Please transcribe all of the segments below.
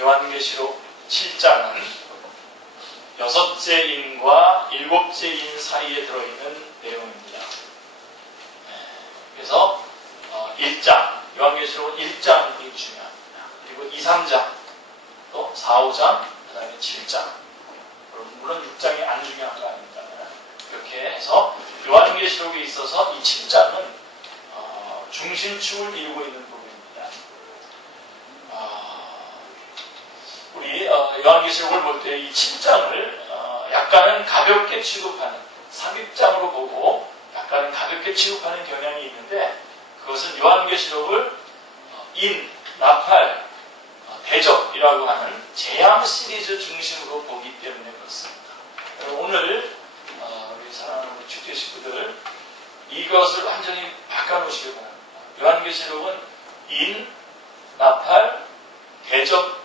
요한계시록 7장은 6째 인과 7째 인 사이에 들어있는 내용입니다. 그래서 1장, 요한계시록은 1장이 중요합니다. 그리고 2, 3장, 또 4, 5장, 그 다음에 7장. 물론 6장이 안 중요한 거 아닙니다. 이렇게 해서 요한계시록에 있어서 이 7장은 중심축을 이루고 있는 부분입니다. 우리 요한계시록을 볼 때 이 7장을 약간은 가볍게 취급하는, 삽입장으로 보고 약간은 가볍게 취급하는 경향이 있는데, 그것은 요한계시록을 인, 나팔, 대적이라고 하는 재앙 시리즈 중심으로 보기 때문에 그렇습니다. 오늘 우리 사랑하는 축제 식구들, 이것을 완전히 바꿔놓으시기 바랍니다. 요한계시록은 인, 나팔, 대적,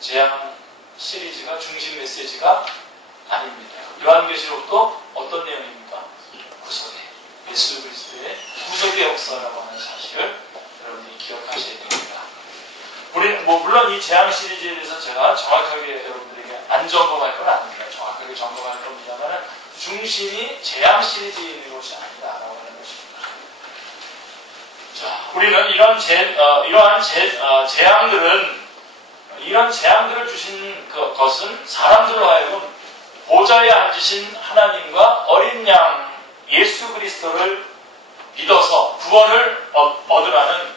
재앙 시리즈가 중심 메시지가 아닙니다. 요한계시록도 어떤 내용입니까? 구속의, 예수 그리스도의 구속의 역사라고 하는 사실을 여러분이 기억하셔야 됩니다. 물론 이 재앙 시리즈에 대해서 제가 정확하게 여러분들에게 안 점검할 건 아닙니다. 정확하게 점검할 겁니다만 중심이 재앙 시리즈에 있는 것이 아니다라고 하는 것입니다. 자, 우리는 이러한 재앙들을 주신 것은 사람들로 하여금 보좌에 앉으신 하나님과 어린 양 예수 그리스도를 믿어서 구원을 얻으라는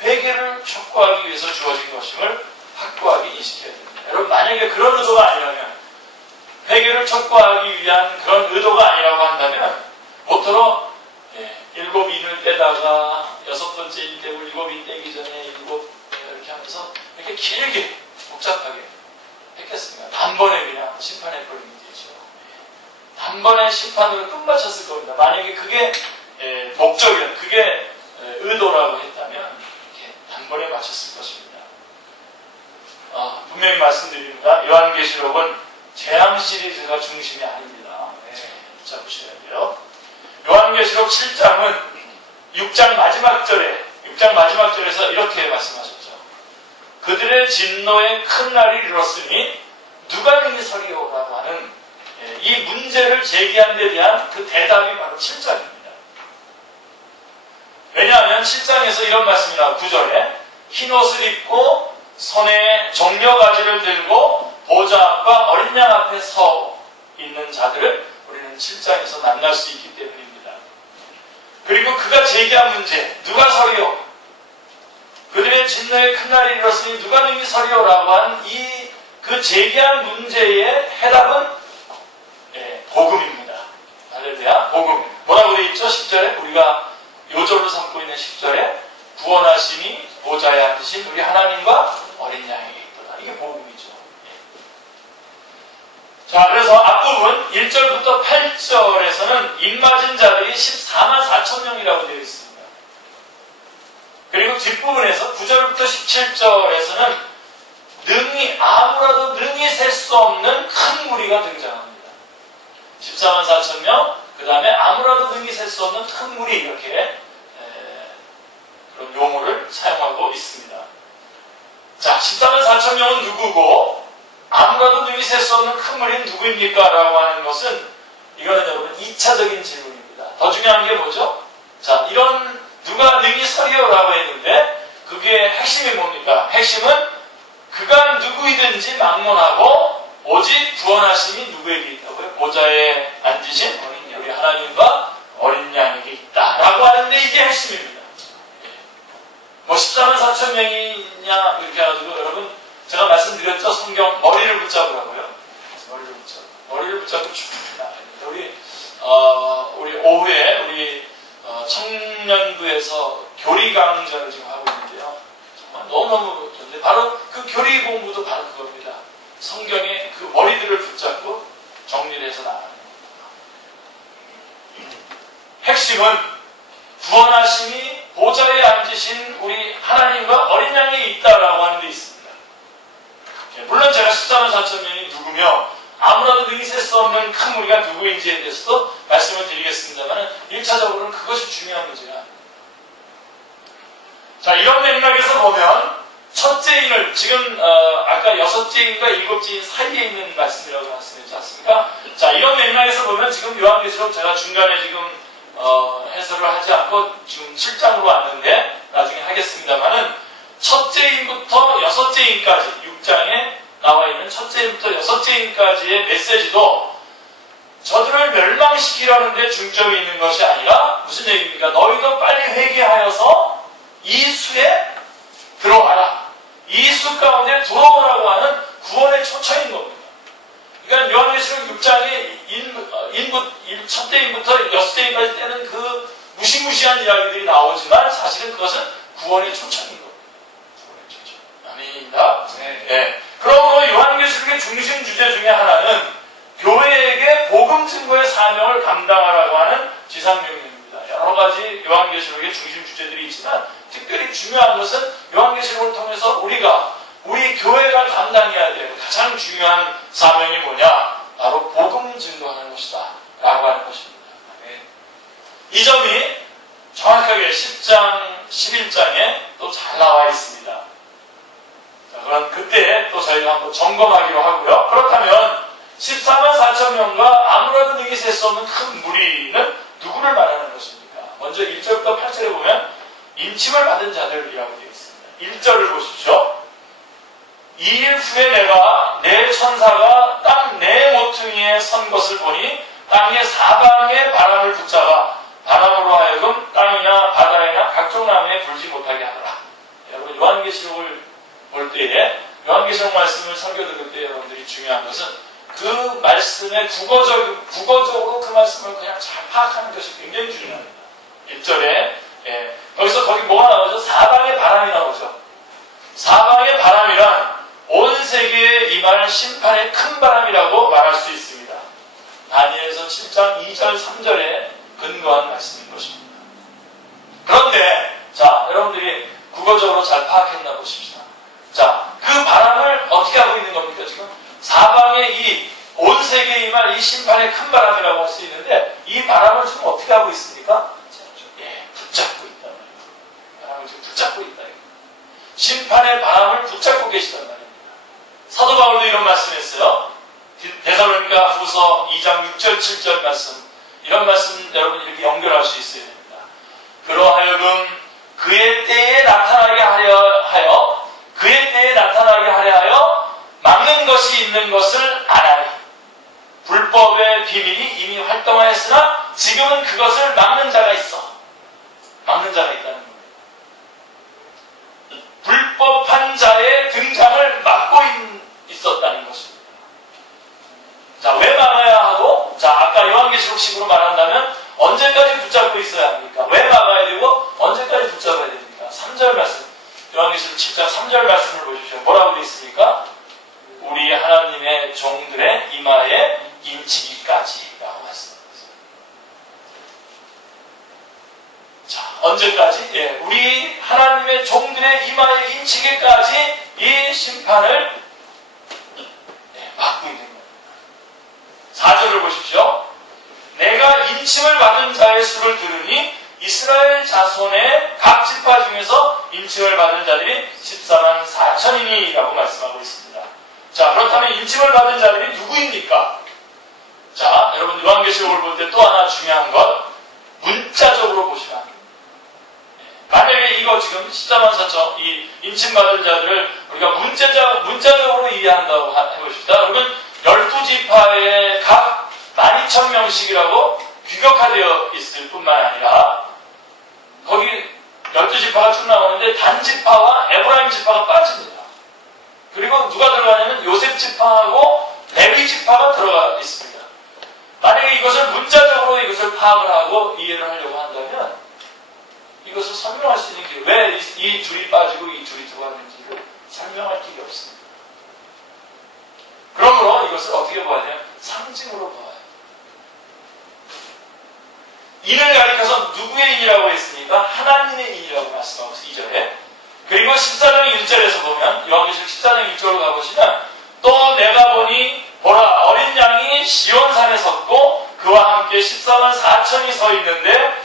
회개를 촉구하기 위해서 주어진 것임을 확고하게 인식해야 됩니다. 여러분, 만약에 그런 의도가 아니라면, 회개를 촉구하기 위한 그런 의도가 아니라고 한다면, 모쪼록 7인을 떼다가 6번째 인 떼고 7인 떼기 전에 7 이렇게 하면서 이렇게 길게 복잡하게 했겠습니다. 단번에 그냥 심판해버리면 되죠. 단번에 심판으로 끝마쳤을 겁니다. 만약에 그게 목적이었, 그게 의도라고 했다면 이렇게 단번에 마쳤을 것입니다. 분명히 말씀드립니다. 요한계시록은 재앙 시리즈가 중심이 아닙니다. 붙잡으셔야 돼요. 요한계시록 7장은 6장 마지막 절에서 이렇게 말씀하셨죠. 그들의 진노의 큰 날이 이르렀으니 누가 능히 서리오라고 하는 이 문제를 제기한 데 대한 그 대답이 바로 7장입니다. 왜냐하면 7장에서 이런 말씀이 나와요. 9절에 흰 옷을 입고 손에 종려가지를 들고 보좌 앞과 어린 양 앞에 서 있는 자들을 우리는 7장에서 만날 수 있기 때문입니다. 그리고 그가 제기한 문제, 누가 서리오? 그들의 진노의 큰 날이 이르렀으니 누가 능히 서리오라고 한 그 제기한 문제의 해답은 복음입니다. 할렐루야, 복음. 뭐라고 되어 있죠? 10절에 우리가 요절로 삼고 있는 10절에 구원하심이 보좌에 앉으신 우리 하나님과 어린 양에게 있도다. 이게 복음이죠. 자, 그래서 앞부분 1절부터 8절에서는 입맞은 자들이 14만 4천 명이라고 되어 있습니다. 그리고 뒷부분에서 9절부터 17절에서는 아무라도 능히 셀 수 없는 큰 무리가 등장합니다. 14만 4천 명, 그 다음에 아무라도 능히 셀 수 없는 큰 무리, 이렇게 그런 용어를 사용하고 있습니다. 자, 14만 4천 명은 누구고 아무라도 능히 셀 수 없는 큰 무리는 누구입니까? 라고 하는 것은 이거는 여러분 2차적인 질문입니다. 더 중요한 게 뭐죠? 자, 이런 누가 능히 서리오라고 했는데 그게 핵심이 뭡니까? 핵심은 그가 누구이든지 막론하고 오직 구원하심이 누구에게 있다고요? 보좌에 앉으신 우리 하나님과 어린 양에게 있다라고 하는데 이게 핵심입니다. 14만 4천 명이냐 이렇게 해가지고 여러분 제가 말씀드렸죠? 성경 머리를 붙잡으라고요. 머리를 붙잡고 쭉 나갑니다. 우리 오후에 우리 청년부에서 교리 강좌를 지금 하고 있는데요. 정말 너무너무 좋은데 바로 그 교리 공부도 바로 그겁니다. 성경의 그 머리들을 붙잡고 정리를 해서 나가는 겁니다. 핵심은 구원하심이 보좌에 앉으신 우리 하나님과 어린 양에 있다라고 하는 데 있습니다. 물론 제가 14만 4천 명이 누구며 아무라도 능히 셀 수 없는 큰 무리가 누구인지에 대해서도 말씀을 드리겠습니다만 1차적으로는 그것이 중요한 문제가 아닙니다. 자, 이런 맥락에서 보면 첫째인을 지금 아까 6째인과 7째인 사이에 있는 말씀이라고 말씀했지 않습니까? 자, 이런 맥락에서 보면 지금 요한계시록 제가 중간에 지금 해설을 하지 않고 지금 7장으로 왔는데 나중에 하겠습니다만은 첫째인부터 6째인까지 6장에 나와 있는 첫째인부터 6째인까지의 메시지도 저들을 멸망시키려는 데 중점이 있는 것이 아니라 무슨 얘기입니까? 너희도 빨리 회개하여서 이 수에 들어가라. 이 수 가운데 들어오라고 하는 구원의 초청인 겁니다. 그러니까 요한계시록 6장에 첫째인부터 6째인까지 때는 그 무시무시한 이야기들이 나오지만 사실은 그것은 구원의 초청인 겁니다. 구원의 초청. 아멘입니다. 네. 네. 그러므로 요한계시록의 중심 주제 중에 하나는 교회에게 복음 증거의 사명을 감당하라고 하는 지상명령입니다. 여러 가지 요한계시록의 중심 주제들이 있지만 특별히 중요한 것은 요한계시록을 통해서 우리 교회가 감당해야 될 가장 중요한 사명이 뭐냐? 바로 복음 증거하는 것이다 라고 하는 것입니다. 이 점이 정확하게 10장, 11장에 또 잘 나와 있습니다. 자, 그럼 그때 또 저희가 한번 점검하기로 하고요. 그렇다면 14만 4천 명과 아무라도 능히 셀 수 없는 큰 무리는 누구를 말하는 것입니까? 먼저 1절부터 8절에 보면 인침을 받은 자들이라고 되어 있습니다. 1절을 보십시오. 2일 후에 내가 내 천사가 땅 네 모퉁이에 선 것을 보니 땅의 사방에 바람을 붙잡아 바람으로 하여금 땅이나 바다이나 각종 나무에 불지 못하게 하더라. 여러분 요한계시록을 볼 때에 요한계시록 말씀을 설교 들을 때 여러분들이 중요한 것은 그 말씀의 국어적으로 그 말씀을 그냥 잘 파악하는 것이 굉장히 중요합니다. 1절에 거기 뭐가 나오죠? 사방의 바람이 나오죠. 사방의 바람이란 온 세계에 임할 심판의 큰 바람이라고 말할 수 있습니다. 다니엘서 7장 2절 3절에 근거한 말씀인 것입니다. 그런데 자, 여러분들이 국어적으로 잘 파악했나 보십시다. 자, 그 바람을 어떻게 하고 있는 겁니까? 지금 사방에 이 온 세계에 임할 이 심판의 큰 바람이라고 할 수 있는데 이 바람을 지금 어떻게 하고 있습니까? 붙잡고 있단 말이에요. 바람을 지금 붙잡고 있다. 심판의 바람을 붙잡고 계시단 말입니다. 사도 바울도 이런 말씀했어요. 데살로니가 후서 2장 6절 7절 말씀, 이런 말씀 여러분 이렇게 연결할 수 있어야 됩니다. 그러하여금 그의 때에 나타나게 하여 막는 것이 있는 것을 아나니 불법의 비밀이 이미 활동하였으나 지금은 그것을 막는 자가 있어. 막는 자가 있다는 겁니다. 불법한 자의 등장을 막고 있었다는 것입니다. 자, 왜 막아야 하고? 자, 아까 요한계시록식으로 말한다면 언제까지 붙잡고 있어야 합니까? 왜 막아야 되고 언제까지 붙잡아야 됩니까? 3절 말씀, 요한계시록 7장 3절 말씀을 보십시오. 뭐라고 되어 있습니까? 우리 하나님의 종들의 이마에 인치기까지라고 말씀합니다. 자, 언제까지? 우리 하나님의 종들의 이마에 인치기까지 이 심판을 막고 있는 겁니다. 4절을 보십시오. 내가 인침을 받은 자의 수를 들으니 이스라엘 자손의 각 지파 중에서 인침을 받은 자들이 14만 4천이니라고 말씀하고 있습니다. 자, 그렇다면 인침을 받은 자들이 누구입니까? 자, 여러분 요한계시록을 볼 때 또 하나 중요한 것, 문자적으로 보시면 합니다. 만약에 이거 지금 14만 4천 이 인침받은 자들을 우리가 문자적으로 이해한다고 해보십시다. 여러분 12지파의 각 12,000명씩이라고 규격화되어 있을 뿐만 아니라 거기 12지파가 쭉 나오는데 단지파와 에브라임 지파가 빠집니다. 그리고 누가 들어가냐면 요셉 지파하고 레위 지파가 들어가 있습니다. 만약에 이것을 문자적으로 이것을 파악을 하고 이해를 하려고 한다면 이것을 설명할 수 있는 길, 왜 이 둘이 빠지고 이 둘이 들어갔는지를 설명할 길이 없습니다. 그러므로 이것을 어떻게 봐야 돼요? 상징으로 봐야 돼요. 인을 가리켜서 누구의 인이라고 했습니까? 하나님의 인이라고 말씀하고 있어요. 2절에. 그리고 14장 1절에서 보면 요한계시록 14장 1절로 가보시면 또 내가 보니 보라 어린 양이 시온산에 섰고 그와 함께 14만 4천이 서 있는데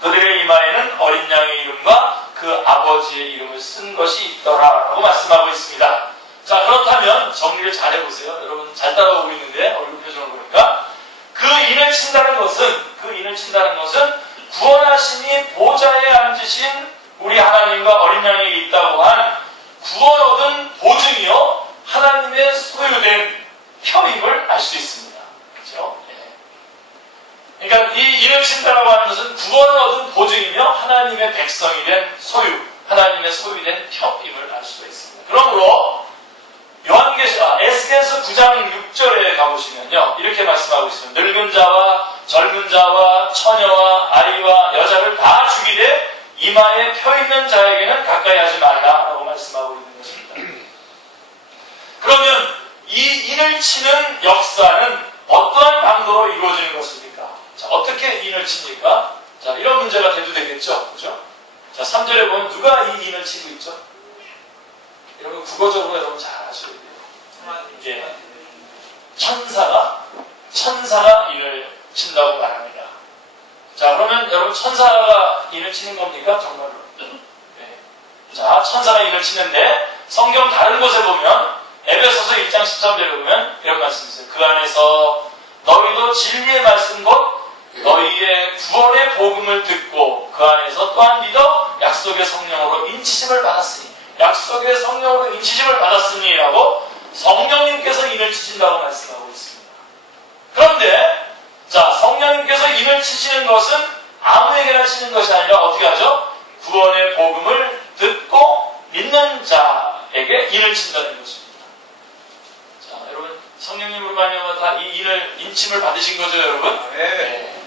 그들의 이마에는 어린 양의 이름과 그 아버지의 아버지의 이름을 쓴 것이 있더라라고 말씀하고 있습니다. 자, 그렇다면 정리를 잘 해보세요. 여러분 잘 따라오고 있는데 얼굴 표정을 보니까 그 인을 친다는 것은 구원하심이 보좌에 앉으신 우리 하나님과 어린 양에게 있다고 한 구원 얻은 보증이요 하나님의 소유된 표임을 알 수 있습니다. 그렇죠? 예. 그러니까 이 인을 친다라고 하는 것은 구원 얻은 보증이며 하나님의 백성이 된 소유, 하나님의 소유된 표임을 알 수가 있습니다. 그러므로 에스겔서 9장 6절에 가보시면요 이렇게 말씀하고 있습니다. 늙은 자와 젊은 자와 처녀와 아이와 여자를 다 죽이되 이마에 표 있는 자에게는 가까이 하지 말라라고 말씀하고 있는 것입니다. 그러면 이 인을 치는 역사는 어떠한 방도로 이루어지는 것입니까? 자, 어떻게 인을 칩니까? 자, 이런 문제가 대두되겠죠. 그죠? 자, 3절에 보면 누가 이 인을 치고 있죠? 여러분 국어적으로 여러분 잘 아셔야 돼요. 이제 천사가 인을 친다고 말합니다. 자, 그러면 여러분 천사가 인을 치는 겁니까? 정말로? 네. 자, 천사가 인을 치는데 성경 다른 곳에 보면 에베소서 1장 13절에 보면 이런 말씀이 있어요. 그 안에서 너희도 진리의 말씀 곧 너희의 구원의 복음을 듣고 그 안에서 또한 믿어 약속의 성령으로 인치심을 받았으니 약속의 성령으로 인치심을 받았으니 라고 성령님께서 인을 치신다고 말씀하고 있습니다. 그런데 자, 성령님께서 인을 치시는 것은 아무에게나 치는 것이 아니라 어떻게 하죠? 구원의 복음을 듣고 믿는 자에게 인을 친다는 것입니다. 자, 여러분 성령님으로 말미암아 다 이 인침을 받으신 거죠, 여러분? 네.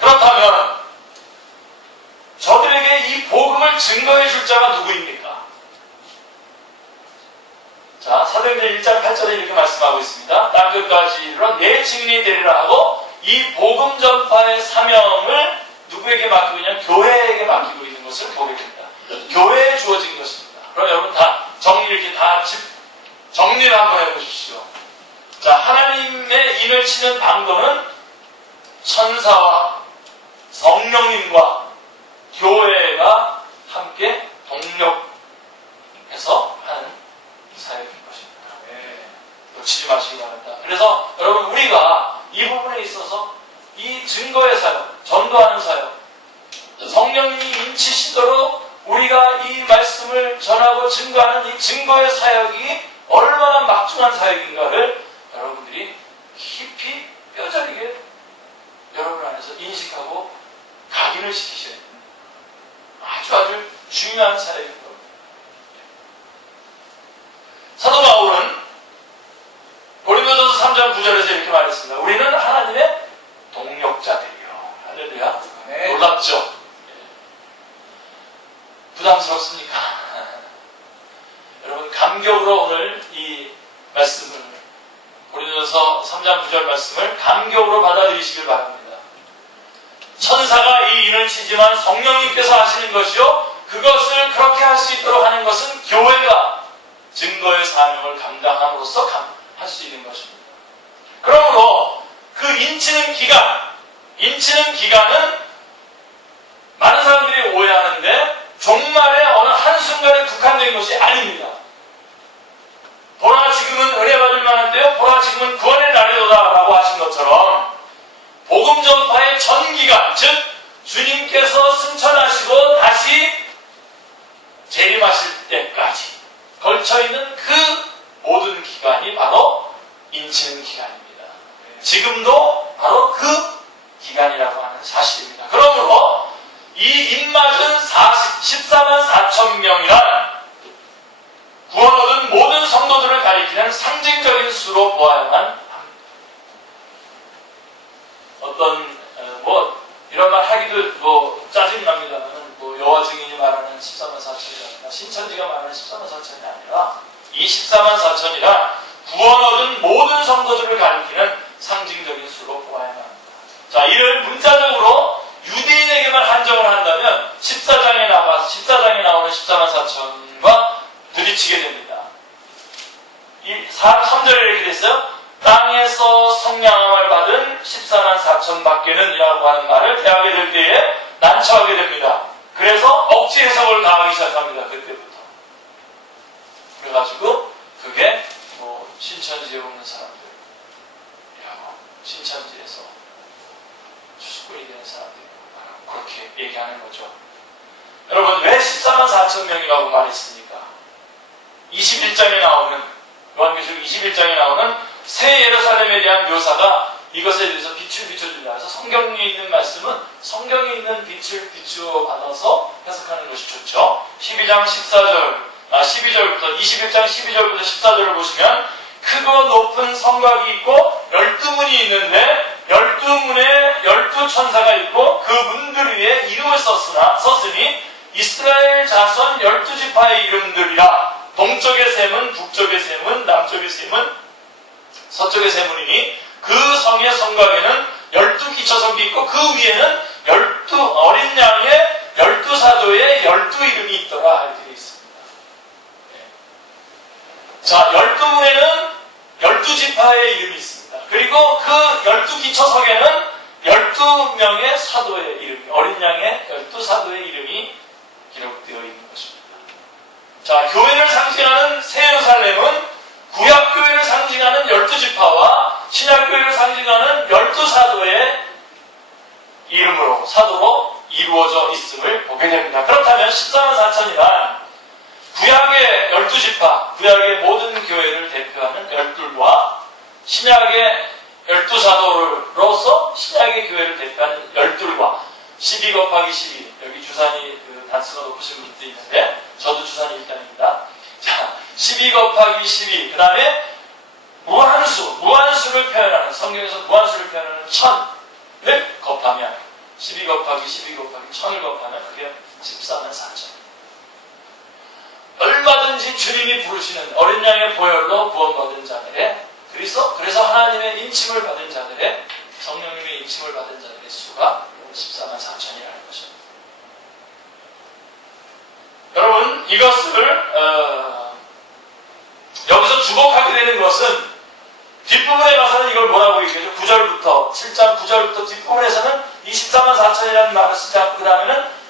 그렇다면 저들에게 이 복음을 증거해 줄 자가 누구입니까? 자, 사도행전 1장 8절에 이렇게 말씀하고 있습니다. 땅끝까지 이르러 내 증인이 되리라 하고 이 복음 전파의 사명을 누구에게 맡기고 있냐? 교회에게 맡기고 있는 것을 보게 됩니다. 교회에 주어진 것입니다. 그럼 여러분 다 이렇게 다 정리를 한번 해보십시오. 자, 하나님의 인을 치는 방도는 천사와 성령님과 교회가 함께 동력해서 하는 사역인 것입니다. 놓치지 마시기 바랍니다. 그래서 여러분 우리가 이 부분에 있어서 이 증거의 사역, 전도하는 사역, 성령님이 인치시도록 우리가 이 말씀을 전하고 증거하는 이 증거의 사역이 얼마나 막중한 사역인가를 여러분들이 깊이 뼈저리게 여러분 안에서 인식하고 각인을 시키셔야 됩니다. 아주 중요한 사역인 겁니다. 사도 바울은 고린도전서 3장 9절에서 이렇게 말했습니다. 우리는 하나님의 동력자들이요. 할렐루야. 네. 놀랍죠? 부담스럽습니까? 여러분 감격으로 오늘 이 말씀을 고린도전서 3장 9절 말씀을 감격으로 받아들이시길 바랍니다. 천사가 이 인을 치지만 성령님께서 하시는 것이요 그것을 그렇게 할 수 있도록 하는 것은 교회가 증거의 사명을 감당함으로써 할 수 있는 것입니다. 그러므로 그 인치는 기간은 많은 사람들이 오해하는데 종말의 어느 한순간에 국한된 것이 아닙니다. 보라 지금은 은혜 받을 만한데요 보라 지금은 구원의 날이로다 라고 하신 것처럼 복음 전파의 전 기간, 즉 주님께서 승천하시고 다시 재림하실 때까지 걸쳐있는 그 모든 기간이 바로 인치는 기간입니다. 지금도 바로 그 기간이라고 하는 사실입니다. 그러므로 이 입맞은 14만 4천 명이란 구원 얻은 모든 성도들을 가리키는 상징적인 수로 보아야만 합니다. 이런 말 하기도 짜증납니다만 여호와 증인이 말하는 14만 4천이나 신천지가 말하는 14만 4천이 아니라 이 14만 4천이란 구원 얻은 모든 성도들을 가리키는 상징적인 수로 보아야만 합니다. 자, 이를 문자적으로 유대인에게만 한정을 한다면 14장에 나오는 14만 4천과 부딪히게 됩니다. 이 3절에 이렇게 됐어요. 땅에서 성령함을 받은 14만 4천 밖에는 이라고 하는 말을 대하게 될 때에 난처하게 됩니다. 그래서 억지 해석을 가하기 시작합니다. 그때부터. 그래가지고 그게 뭐 신천지에 오는 사람들, 신천지에서 추수꾼이 되는 사람들이 그렇게 얘기하는 거죠. 여러분, 왜 14만 4천 명이라고 말했습니까? 21장에 나오는, 요한계시록 21장에 나오는 새 예루살렘에 대한 묘사가 이것에 대해서 빛을 비춰준다. 그래서 성경에 있는 말씀은 성경에 있는 빛을 비추어 받아서 해석하는 것이 좋죠. 12장 12절부터 21장 12절부터 14절을 보시면 크고 높은 성곽이 있고 12문이 있는데 12문에 12천사가 있고 그 문들 위에 이름을 썼으니 이스라엘 자손 12지파의 이름들이라. 동쪽의 셈은 북쪽의 셈은 남쪽의 셈은 서쪽의 셈이니 그 성의 성곽에는 12기초석이 있고 그 위에는 12 어린 양의 12사도의 12이름이 있더라. 이렇게 되어 있습니다. 자, 12문에는 12지파의 이름이 있습니다. 그리고 그 12기초석에는 12명의 사도의 이름이, 어린 양의 12사도의 이름이 기록되어 있는 것입니다. 자, 교회를 상징하는 새 예루살렘은 구약교회를 상징하는 12지파와 신약교회를 상징하는 12사도의 이름으로, 사도로 이루어져 있음을 보게 됩니다. 그렇다면 14만 4천이란 구약의 12지파, 구약의 모든 교회를 대표하는 12와 신약의 12사도로서 신약의 교회를 대표하는 12과 12 곱하기 12, 여기 주산이 단수가 높으신 분들이 있는데 저도 주산이 1단입니다. 자, 12 곱하기 12, 그 다음에 무한수를 표현하는, 성경에서 무한수를 표현하는 1000을 곱하면 12 곱하기 12 곱하기 1000을 곱하면 그게 14만 4천. 얼마든지 주님이 부르시는 어린 양의 보혈로 구원받은 자들의, 그래서 하나님의 인침을 받은 자들의, 성령님의 인침을 받은 자들의 수가 14만 4천이라는 것입니다. 여러분, 이것을 여기서 주목하게 되는 것은 뒷부분에 가서는 이걸 뭐라고 얘기하죠? 9절부터 7장 9절부터 뒷부분에서는 24만 4천이라는 말을 쓰지 않고 그 다음에는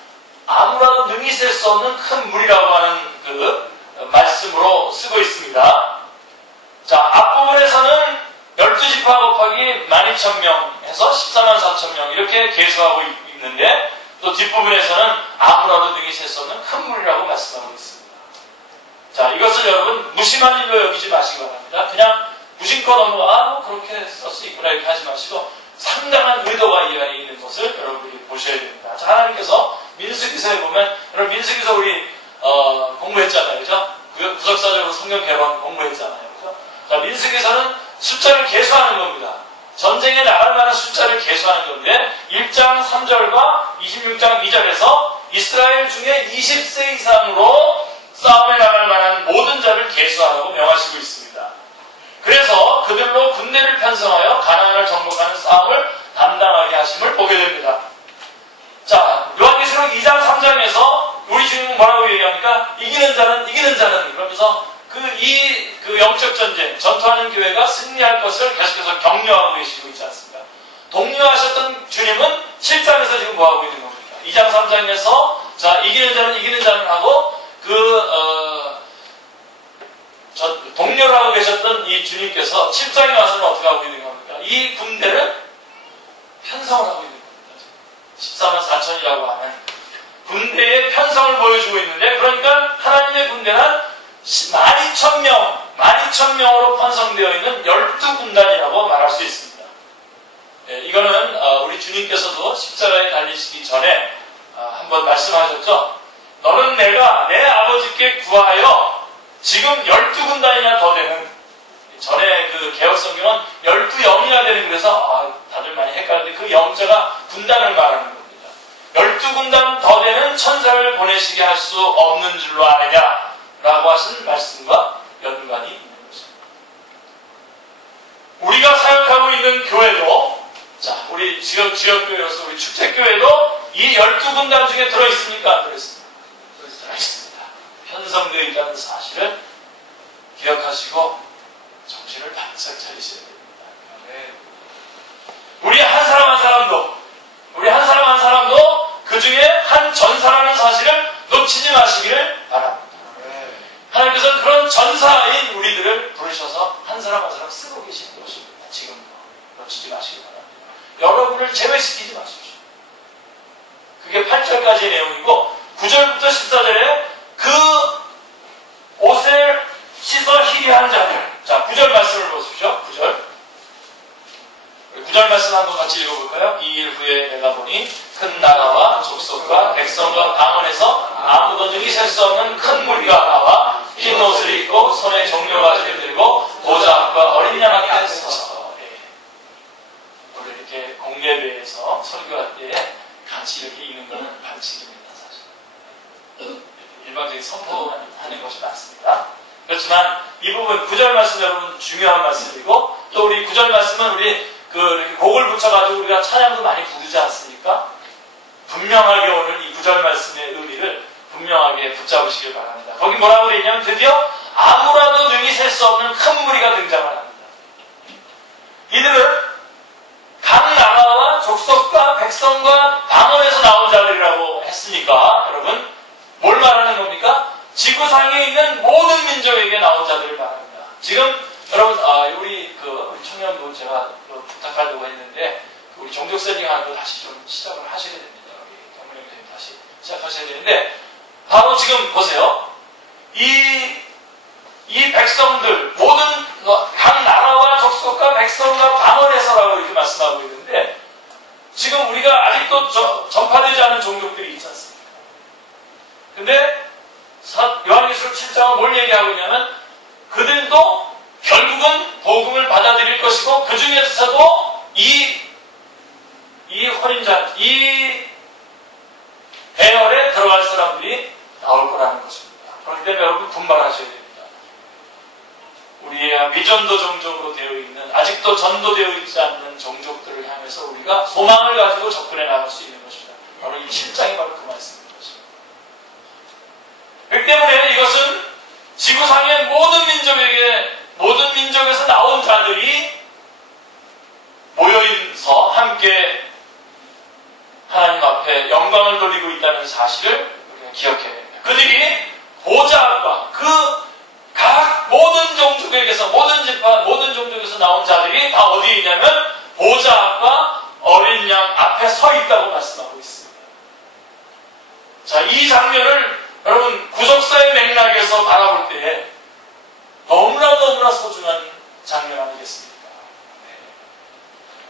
아무라도 능히 셀 수 없는 큰 물이라고 하는 그 말씀으로 쓰고 있습니다. 자, 앞부분에서는 12지파 곱하기 12,000명 해서 14만 4천명 이렇게 계수하고 있는데 또 뒷부분에서는 아무라도 능히 셀 수 없는 큰 물이라고 말씀하고 있습니다. 자, 이것을 여러분 무심한 일로 여기지 마시기 바랍니다. 그냥 무심코 뭐 그렇게 쓸 수 있구나 이렇게 하지 마시고 상당한 의도가 이 안에 있는 것을 여러분이 보셔야 됩니다. 자, 하나님께서 민수기서에 보면, 여러분 민수기서 우리 공부했잖아요, 그죠? 구석사적으로 성경 개론 공부했잖아요, 그죠? 자, 민수기서는 숫자를 계수하는 겁니다. 전쟁에 나갈 만한 숫자를 계수하는 건데 1장 3절과 26장 2절에서 이스라엘 중에 20세 이상으로 싸움에 나갈 만한 모든 자를 계수하라고 명하시고 있습니다. 그래서 그들로 군대를 편성하여 가나안을 정복하는 싸움을 담당하게 하심을 보게 됩니다. 자, 요한계시록 2장 3장에서 우리 주님은 뭐라고 얘기합니까? 이기는 자는 그러면서 그 영적 전쟁, 전투하는 교회가 승리할 것을 계속해서 격려하고 계시고 있지 않습니까? 독려하셨던 주님은 7장에서 지금 뭐하고 있는 겁니까? 2장 3장에서 자, 이기는 자는 하고 독려를 하고 계셨던 이 주님께서 7장에 와서는 어떻게 하고 있는 겁니까? 이 군대를 편성을 하고 있는 겁니다. 14만 4천이라고 하는 군대의 편성을 보여주고 있는데, 그러니까 하나님의 군대는 12,000명으로 편성되어 있는 12군단이라고 말할 수 있습니다. 네, 이거는 우리 주님께서도 십자가에 달리시기 전에 한번 말씀하셨죠. 너는 내가 내 아버지께 구하여 지금 12군단이나 더 되는, 전에 그 개혁성경은 12영이나 되는, 그래서 다들 많이 헷갈리는데 그 영자가 군단을 말하는 겁니다. 12군단 더 되는 천사를 보내시게 할 수 없는 줄로 아느냐 라고 하신 말씀과 연관이 있는 것입니다. 우리가 사역하고 있는 교회도, 자, 우리 지역교회로서 우리 축제교회도 이 12군단 중에 들어있습니까? 안 들어있습니까? 들어있습니다. 편성되어 있다는 사실을 기억하시고 정신을 바짝 차리셔야 됩니다. 우리 한 사람 한 사람도 그 중에 한 전사라는 사실을 사람 한 사람 쓰고 계시는 것입니다. 지금도 놓치지 마시기 바랍니다. 여러분을 제외시키지 마십시오. 그게 8절까지의 내용이고 9절부터 14절에 그 옷을 씻어 희리한 자들. 자, 9절 말씀을 보십시오. 9절 말씀 한번 같이 읽어볼까요? 이 일 후에 내가 보니 큰 나라와 족속과 백성과 방언에서 아무도 능히 셀 수 없는 큰 무리가 나와 흰 옷을 입고 손에 종려가지를 들고 보좌 앞과 어린 양 앞에 서서 원래 이렇게 공예배에서 설교할 때 같이 이렇게 읽는 것은 반칙입니다. 사실 일반적인 선포하는 것이 많습니다. 그렇지만 이 부분 9절 말씀 여러분 중요한 말씀이고 또 우리 9절 말씀은 우리 이렇게 곡을 붙여가지고 우리가 찬양도 많이 부르지 않습니까? 분명하게 오늘 이 9절 말씀의 의미를 분명하게 붙잡으시길 바랍니다. 거기 뭐라고 되어 있냐면 드디어 아무라도 능히 셀 수 없는 큰 무리가 등장을 합니다. 이들은 각 나라와 족속과 백성과 방언에서 나온 자들이라고 했으니까 여러분 뭘 말하는 겁니까? 지구상에 있는 모든 민족에게 나온 자들을 말합니다. 지금 여러분 우리 청년도 제가 부탁하려고 했는데 우리 종족 세팅하는 거 다시 좀 시작을 하셔야 됩니다. 우리 경문형 선생님 다시 시작하셔야 되는데 바로 지금 보세요. 이 백성들 모든 각 나라와 족속과 백성과 방언에서라고 이렇게 말씀하고 있는데 지금 우리가 아직도 전파되지 않은 종족들이 있지 않습니까? 근데 요한계시록 7장은 뭘 얘기하고 있냐면 그들도 결국은 복음을 받아들일 것이고 그 중에서도 이 혼인자, 이 대열에 들어갈 사람들이 나올 거라는 것입니다. 그렇기 때문에 여러분 분발하셔야 됩니다. 우리의 미전도 종족으로 되어 있는 아직도 전도되어 있지 않는 종족들을 향해서 우리가 소망을 가지고 접근해 나갈 수 있는 것입니다. 바로 이 7장이 바로 그 말씀인 것입니다. 그렇기 때문에 이것은 지구상의 모든 민족에서 나온 자들이 모여서 함께 하나님 앞에 영광을 돌리고 있다는 사실을 우리가 기억해야 됩니다. 그들이 보좌 앞과 각 모든 종족에게서 모든 지파 모든 종족에서 나온 자들이 다 어디에 있냐면 보좌 앞과 어린 양 앞에 서 있다고 말씀하고 있습니다. 자, 이 장면을 여러분 구속사의 맥락에서 바라볼 때 너무나 소중한 장면 아니겠습니까?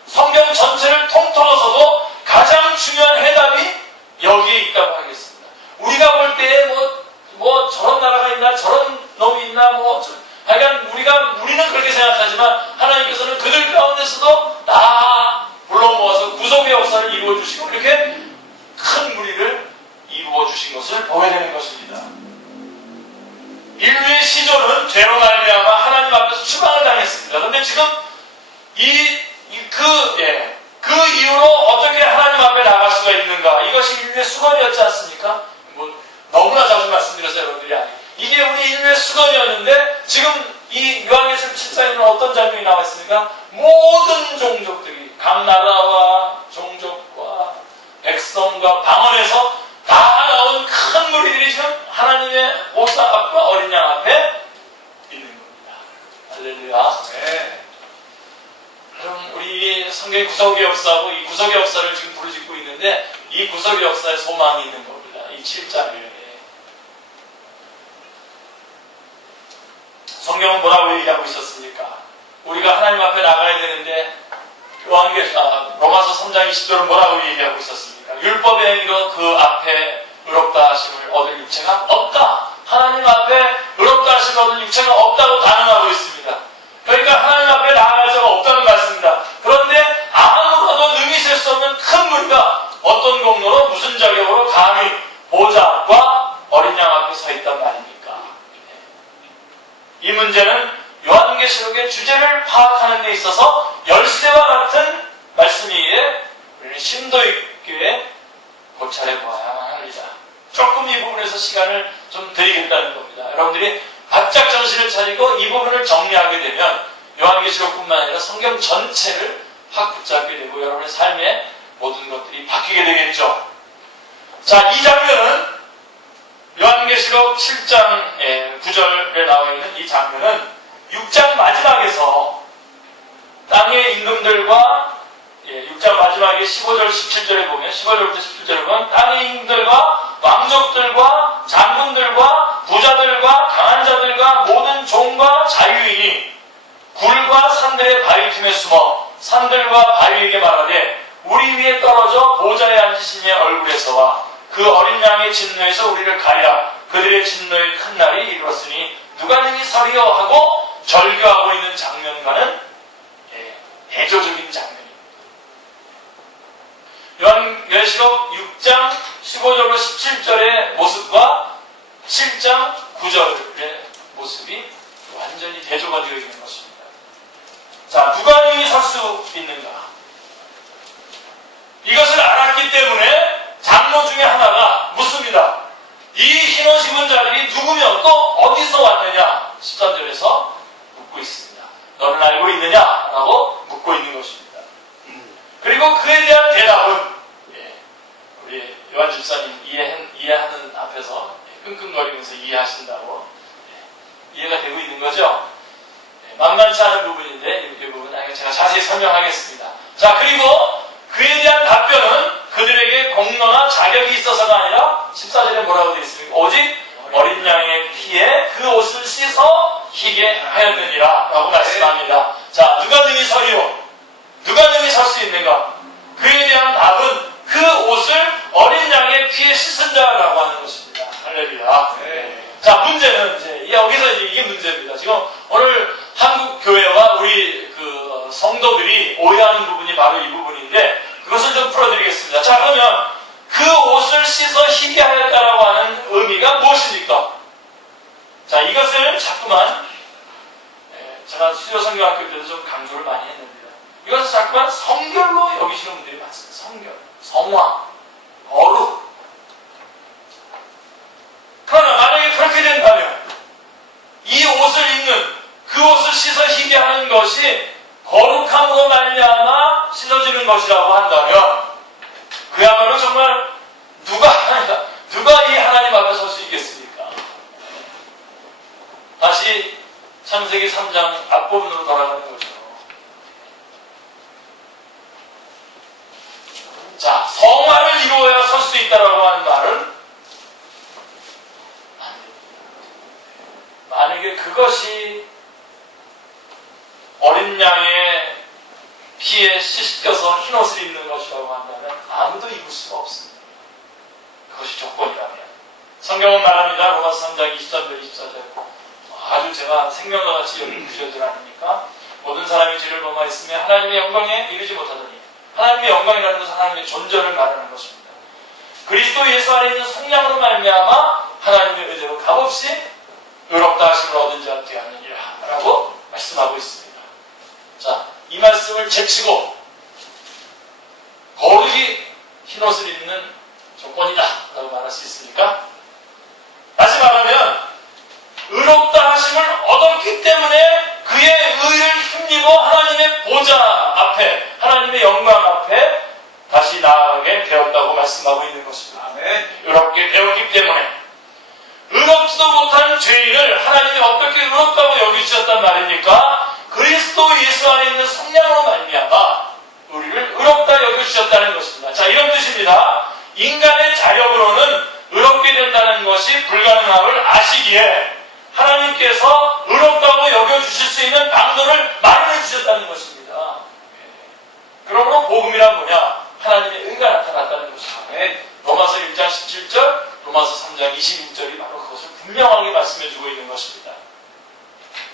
성경 전체를 통틀어서도 가장 중요한 해답이 여기에 있다고 하겠습니다. 우리가 볼 때 뭐 저런 나라가 있나 저런 놈이 있나 하여간 우리는 그렇게 생각하지만 하나님께서는 그들 가운데서도 다 불러 모아서 구속의 역사를 이루어 주시고 이렇게 큰 무리를 이루어 주신 것을 보게 되는 것입니다. 인류의 시조는 죄로 말미암아 하나님 앞에서 추방을 당했습니다. 그런데 지금 그 이후로 어떻게 하나님 앞에 나갈 수가 있는가? 이것이 인류의 수건이었지 않습니까? 너무나 자주 말씀드려서 여러분들이 이게 우리 인류의 수건이었는데 지금 이 요한계시록 7장에는 어떤 장면이 나와 있습니까? 모든 종족들이 각 나라와 종족과 백성과 방언에서 다 나온 큰 무리들이 지금 하나님의 보좌 앞과 어린 양 앞에 있는 겁니다. 할렐루야. 네. 그럼 우리 성경의 구속의 역사하고 이 구속의 역사를 지금 부르짖고 있는데 이 구속의 역사에 소망이 있는 겁니다. 이 7장에. 성경은 뭐라고 얘기하고 있었습니까? 우리가 하나님 앞에 나가야 되는데 로마서 3장 20절은 뭐라고 얘기하고 있었습니까? 율법의 행위로 그 앞에 의롭다 하심을 얻을 육체가 없다. 하나님 앞에 의롭다 하심을 얻을 육체가 없다고 단언하고 있습니다. 그러니까 하나님 앞에 나아갈 자가 없다는 말씀입니다. 그런데 아무라도 능히 셀 수 없는 큰 무리가 어떤 공로로 무슨 자격으로 감히 보좌 앞과 어린 양 앞에 서 있단 말입니까? 이 문제는 요한계시록의 주제를 파악하는 데 있어서 열쇠와 같은 말씀이기에 우리는 심도 있게 고찰해 보아야만 합니다. 조금 이 부분에서 시간을 좀 드리겠다는 겁니다. 여러분들이 바짝 정신을 차리고 이 부분을 정리하게 되면 요한계시록뿐만 아니라 성경 전체를 확 붙잡게 되고 여러분의 삶의 모든 것들이 바뀌게 되겠죠. 자, 이 장면은 요한계시록 7장 9절에 나와 있는 이 장면은 6장 마지막에서 땅의 임금들과 6장 마지막에 15절 17절에 보면 15절부터 17절에 보면 땅의 임금들과 왕족들과 장군들과 부자들과 강한 자들과 모든 종과 자유인이 굴과 산들의 바위 틈에 숨어 산들과 바위에게 말하되 우리 위에 떨어져 보좌에 앉으신 이의 얼굴에서와 그 어린 양의 진노에서 우리를 가리라. 그들의 진노의 큰 날이 이르렀으니 누가 능히 서리요 하고 절규하고 있는 장면과는 대조적인 장면입니다. 요한계시록 6장 15절로 17절의 모습과 7장 9절의 모습이 완전히 대조가 되어 있는 것입니다. 자, 누가 능히 설 수 있는가? 이것을 알았기 때문에 장로 중에 하나가 묻습니다. 이 흰옷 입은 자들이 누구며 또 어디서 왔느냐? 13절에서 묻고 있습니다. 너는 알고 있느냐? 라고 묻고 있는 것입니다. 그리고 그에 대한 대답은 우리 요한 집사님 이해하는 앞에서 끙끙거리면서 이해하신다고 이해가 되고 있는 거죠. 만만치 않은 부분인데 이 부분은 제가 자세히 설명하겠습니다. 자, 그리고 그에 대한 답변은 그들에게 공로나 자격이 있어서가 아니라 14절에 뭐라고 되어 있습니까? 오직 어린 양의 피에 그 옷을 씻어 희게 하였느니라 라고 말씀합니다. 자, 누가 능히 서리요? 누가 능히 설 수 있는가? 그에 대한 답은 그 옷을 어린 양의 피에 씻은 자라고 하는 것입니다. 할렐루야. 네. 자, 문제는 여기서 이게 문제입니다. 지금 오늘 한국 교회와 우리 성도들이 오해하는 부분이 바로 이 부분인데 그것을 좀 풀어드리겠습니다. 자, 그러면 그 옷을 씻어 희게 하였다라고 하는 의미가 무엇입니까? 자, 이것을 자꾸만 제가 수요성경학교 때도 좀 강조를 많이 했는데요. 이것을 자꾸만 성결로 여기시는 분들이 많습니다. 성결, 성화, 거룩. 그러나 만약에 그렇게 된다면 이 옷을 입는 그 옷을 씻어 희게 하는 것이 거룩함으로 말미암아 씻어지는 것이라고 한다면 그야말로 정말 누가 이 하나님 앞에 설 수 있겠습니까? 다시 창세기 3장 앞부분으로 돌아가는 거죠. 자, 성화를 이루어야 설 수 있다라고 하는 말은 만약에 그것이 어린 양의 피에 씻겨서 흰옷을 입는 것이라고 한다면 아무도 입을 수가 없습니다. 그것이 조건이라면. 성경은 말합니다. 로마서 3장 23절 24절 아주 제가 생명과 같이 여기 구절들 아닙니까? 모든 사람이 죄를 범하였으며 하나님의 영광에 이르지 못하더니 하나님의 영광이라는 것은 하나님의 존재를 말하는 것입니다. 그리스도 예수 안에 있는 성량으로 말미암아 하나님의 의제로 값없이 의롭다 하심을 얻은 자 되었느니라 라고 말씀하고 있습니다. 자, 이 말씀을 제치고 거룩이 흰옷을 입는 조건이다 라고 말할 수 있습니까? 다시 말하면 의롭다 하심을 얻었기 때문에 그의 의를 힘입어 하나님의 보좌 앞에 하나님의 영광 앞에 다시 나아가게 되었다고 말씀하고 있는 것입니다. 아멘. 의롭게 되었기 때문에 의롭지도 못한 죄인을 하나님이 어떻게 의롭다고 여기주셨단 말입니까? 그리스도 예수 안에 있는 성량으로 말미암아 우리를 의롭다 여겨주셨다는 것입니다. 자, 이런 뜻입니다. 인간의 자력으로는 의롭게 된다는 것이 불가능함을 아시기에 하나님께서 의롭다고 여겨주실 수 있는 방도를 마련해 주셨다는 것입니다. 그러므로 복음이란 뭐냐? 하나님의 의가 나타났다는 것입니다. 로마서 1장 17절, 로마서 3장 26절이 바로 그것을 분명하게 말씀해주고 있는 것입니다.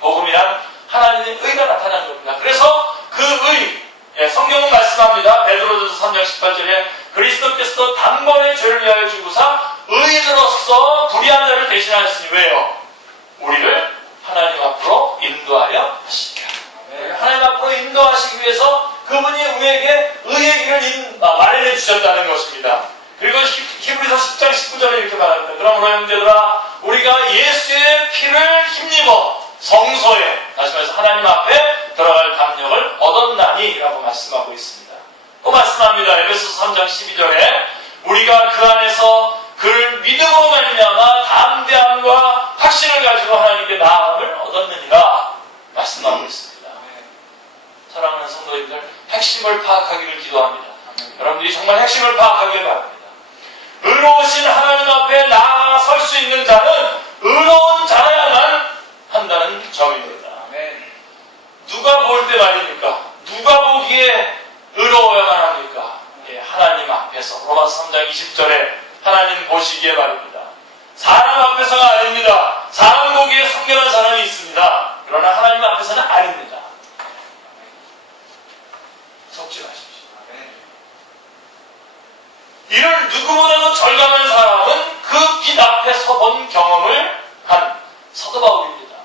복음이란 하나님의 의가 나타난 겁니다. 그래서 그 의, 성경은 말씀합니다. 베드로전서 3장 18절에 그리스도께서 단번에 죄를 위하여 죽으사 의인으로서 불의한 자를 대신하였으니 왜요? 우리를 하나님 앞으로 인도하여 하시니라. 하나님 앞으로 인도하시기 위해서 그분이 우리에게 의의 길을 마련해 주셨다는 것입니다. 그리고 히브리서 10장 19절에 이렇게 말합니다. 그러므로 형제들아 우리가 예수의 피를 힘입어 성소에 다시 말해서 하나님 앞에 들어갈 담력을 얻었나니 라고 말씀하고 있습니다. 또 말씀합니다. 에베소서 3장 12절에 우리가 그 안에서 그를 믿음으로 말미암아 담대함과 확신을 가지고 하나님께 나아감을 얻었느니라 말씀하고 있습니다. 사랑하는 성도님들, 핵심을 파악하기를 기도합니다. 여러분들이 정말 핵심을 파악하길 바랍니다. 의로우신 하나님 앞에 나아가 설 수 있는 자는 의로운 자여야만 한다는 점입니다. 누가 볼 때 말입니까? 누가 보기에 의로워야만 합니까? 예, 하나님 앞에서. 로마서 3장 20절에 하나님 보시기에 말입니다. 사람 앞에서가 아닙니다. 사람 보기에 성결한 사람이 있습니다. 그러나 하나님 앞에서는 아닙니다. 속지 마십시오. 이를 누구보다도 절감한 사람은 그 빛 앞에 서본 경험을 한 사도 바울입니다.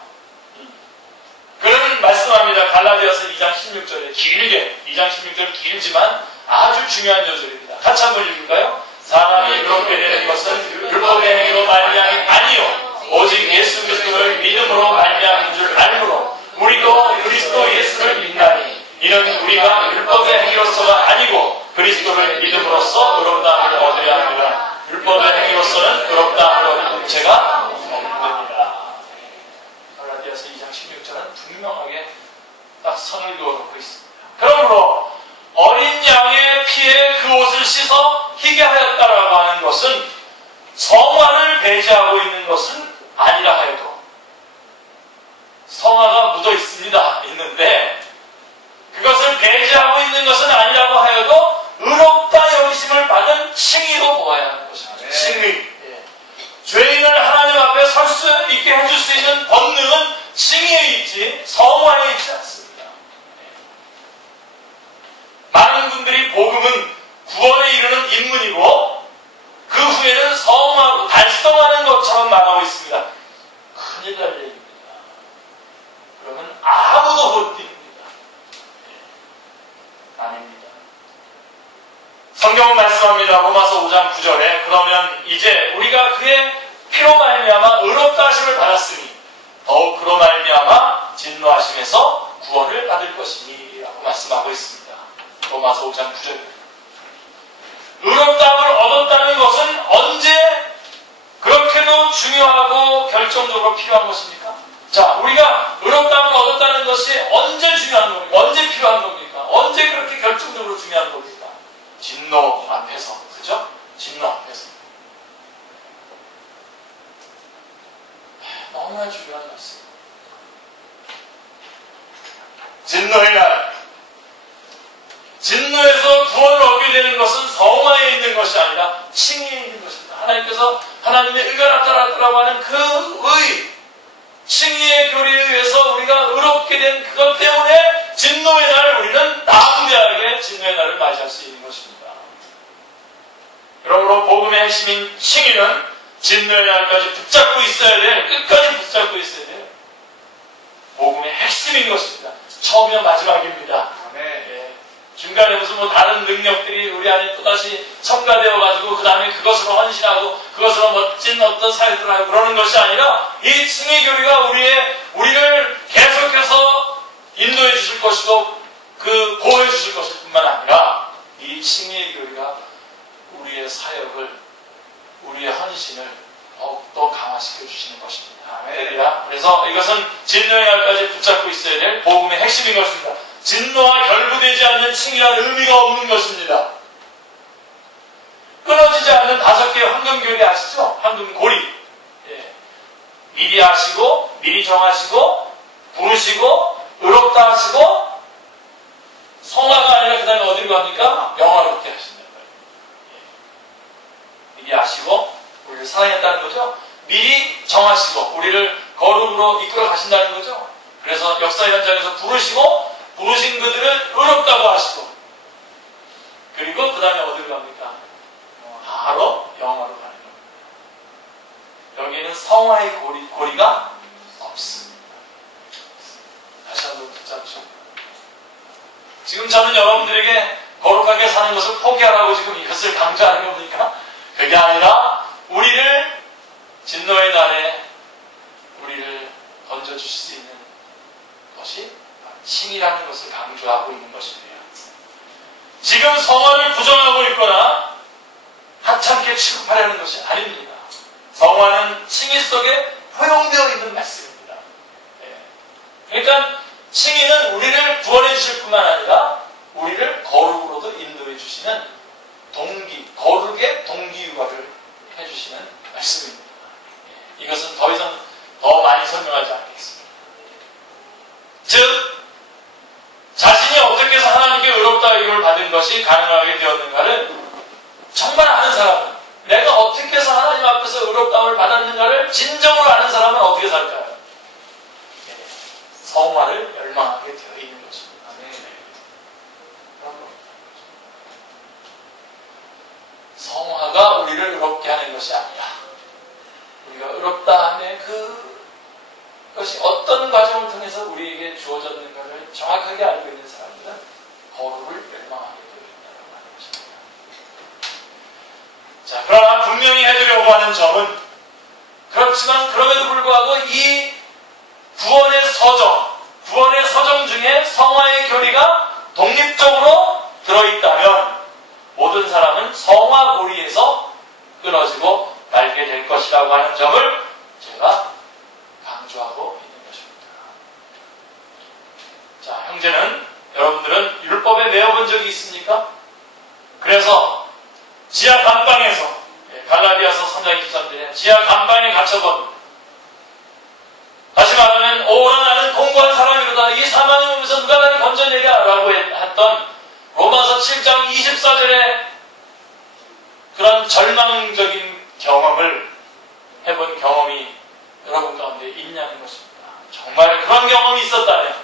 그는 말씀합니다. 갈라디아서 2장 16절에 길게, 2장 16절 길지만 아주 중요한 요절입니다. 같이 한번 읽을까요? 사람이 의롭게 되는 것은 율법의 행위로 말미암이 아니요 오직 예수 그리스도를 믿음으로 말미암은 줄 알므로 우리도 그리스도 예수를 믿나니 이는 우리가 율법의 행위로서가 아니고 그리스도를 믿음으로써 의롭다함을 얻으려 합니다. 율법의 행위로서는 의롭다함을 얻는 문제가 없습니다. 갈라디아서 2장 16절은 분명하게 딱 선을 그어놓고 있습니다. 그러므로 어린 양의 피에 그 옷을 씻어 희게 하였다라고 하는 것은 성화를 배제하고 있는 것은 아니라 하여도 성화가 묻어 있는데 그것을 배제하고 있는 것은 아니라고 하여도 의롭다 여기심을 받은 칭의로 보아야 하는 것입니다. 칭의. 죄인을 하나님 앞에 설 수 있게 해줄 수 있는 본능은 칭의에 있지 성화에 있지 않습니다. 많은 분들이 복음은 구원에 이르는 입문이고 그 후에는 성화로 달성하는 것처럼 말하고 있습니다. 큰일 날 얘기입니다. 그러면 아무도 못 믿습니다. 아닙니다. 성경은 말씀합니다. 로마서 5장 9절에 그러면 이제 우리가 그의 피로 말미암아 의롭다 하심을 받았으니 더욱 그로 말미암아 진노하심에서 구원을 받을 것이니 라고 말씀하고 있습니다. 로마서 5장 9절입니다. 의롭다함을 얻었다는 것은 언제 그렇게도 중요하고 결정적으로 필요한 것입니까? 자, 우리가 의롭다함을 얻었다는 것이 언제 중요한 겁니까? 언제 필요한 겁니까? 언제 그렇게 결정적으로 중요한 겁니까? 진노 앞에서, 그죠? 진노 앞에서. 너무나 중요한 말씀. 진노의 날. 진노에서 구원을 얻게 되는 것은 성화에 있는 것이 아니라 칭의에 있는 것입니다. 하나님께서 하나님의 의가 나타났다고 하는 그 의, 칭의의 교리에 의해서 우리가 의롭게 된 그것 때문에 진노의 날 우리는 담대하게 진노의 날을 맞이할 수 있는 것입니다. 그러므로 복음의 핵심인 칭의는 진노의 날까지 붙잡고 있어야 돼. 끝까지 붙잡고 있어야 돼. 복음의 핵심인 것입니다. 처음이야 마지막입니다. 예. 중간에 무슨 뭐 다른 능력들이 우리 안에 또다시 첨가되어가지고 그 다음에 그것으로 헌신하고 그것으로 멋진 어떤 사역들을 하고 그러는 것이 아니라 이 칭의 교리가 우리를 계속해서 인도해 주실 것이고 그 보호해 주실 것일 뿐만 아니라 이 칭의 교리가 우리의 사역을 우리의 헌신을 더욱더 강화시켜 주시는 것입니다. 그래서 이것은 진노의 날까지 붙잡고 있어야 될 복음의 핵심인 것입니다. 진노와 결부되지 않는 칭의란 의미가 없는 것입니다. 끊어지지 않는 5개의 황금교리 아시죠? 황금고리. 예. 미리 아시고, 미리 정하시고, 부르시고, 의롭다 하시고, 성화가 아니라 그 다음에 어디로 갑니까? 영화롭게 하신다는 거예요. 예. 미리 아시고, 우리를 사랑했다는 거죠? 미리 정하시고, 우리를 거룩으로 이끌어 가신다는 거죠? 그래서 역사 현장에서 부르시고, 부르신 그들을 의롭다고 하시고 그리고 그 다음에 어디로 갑니까? 바로 영화로 가는 겁니다. 여기에는 성화의 고리가 없습니다. 다시 한번 붙잡죠. 지금 저는 여러분들에게 거룩하게 사는 것을 포기하라고 지금 이것을 강조하는 겁니까? 그게 아니라 우리를 진노의 날에 우리를 던져주실 수 있는 것이 칭의라는 것을 강조하고 있는 것입니다. 지금 성화를 부정하고 있거나 하찮게 취급하려는 것이 아닙니다. 성화는 칭의 속에 포용되어 있는 말씀입니다. 그러니까 칭의는 우리를 구원해 주실 뿐만 아니라 우리를 거룩으로도 인도해 주시는 거룩의 동기유발을 해주시는 말씀입니다. 이것은 더 이상 더 많이 설명하지 않겠습니다. 즉, 자신이 어떻게 해서 하나님께 의롭다 이걸 받은 것이 가능하게 되었는가를 정말 아는 사람은, 내가 어떻게 해서 하나님 앞에서 의롭다움을 받았는가를 진정으로 아는 사람은 어떻게 살까요? 성화를 열망하게 되어 있는 것입니다. 성화가 우리를 의롭게 하는 것이 아니라 우리가 의롭다 함의 그것이 어떤 과정을 통해서 우리에게 주어졌는가를 정확하게 알고 있는 사람들은 거룩을 열망하게 되어 있다고 하는 것입니다. 자, 그러나 분명히 해드리려고 하는 점은, 그렇지만 그럼에도 불구하고 이 구원의 서정 중에 성화의 교리가 독립적으로 들어있다면 모든 사람은 성화 고리에서 끊어지고 말게 될 것이라고 하는 점을 제가 강조하고 있는 것입니다. 자, 형제는, 여러분들은 율법에 매어본 적이 있습니까? 그래서 지하 감방에서, 갈라디아서 3장 23절에 지하 감방에 갇혀본, 다시 말하면 오라 나는 공고한 사람이로다, 이 사망의 몸에서 누가 나를 건져내랴 라고 했던 로마서 7장 24절에 그런 절망적인 경험을 해본 경험이 여러분 가운데 있냐는 것입니다. 정말 그런 경험이 있었다면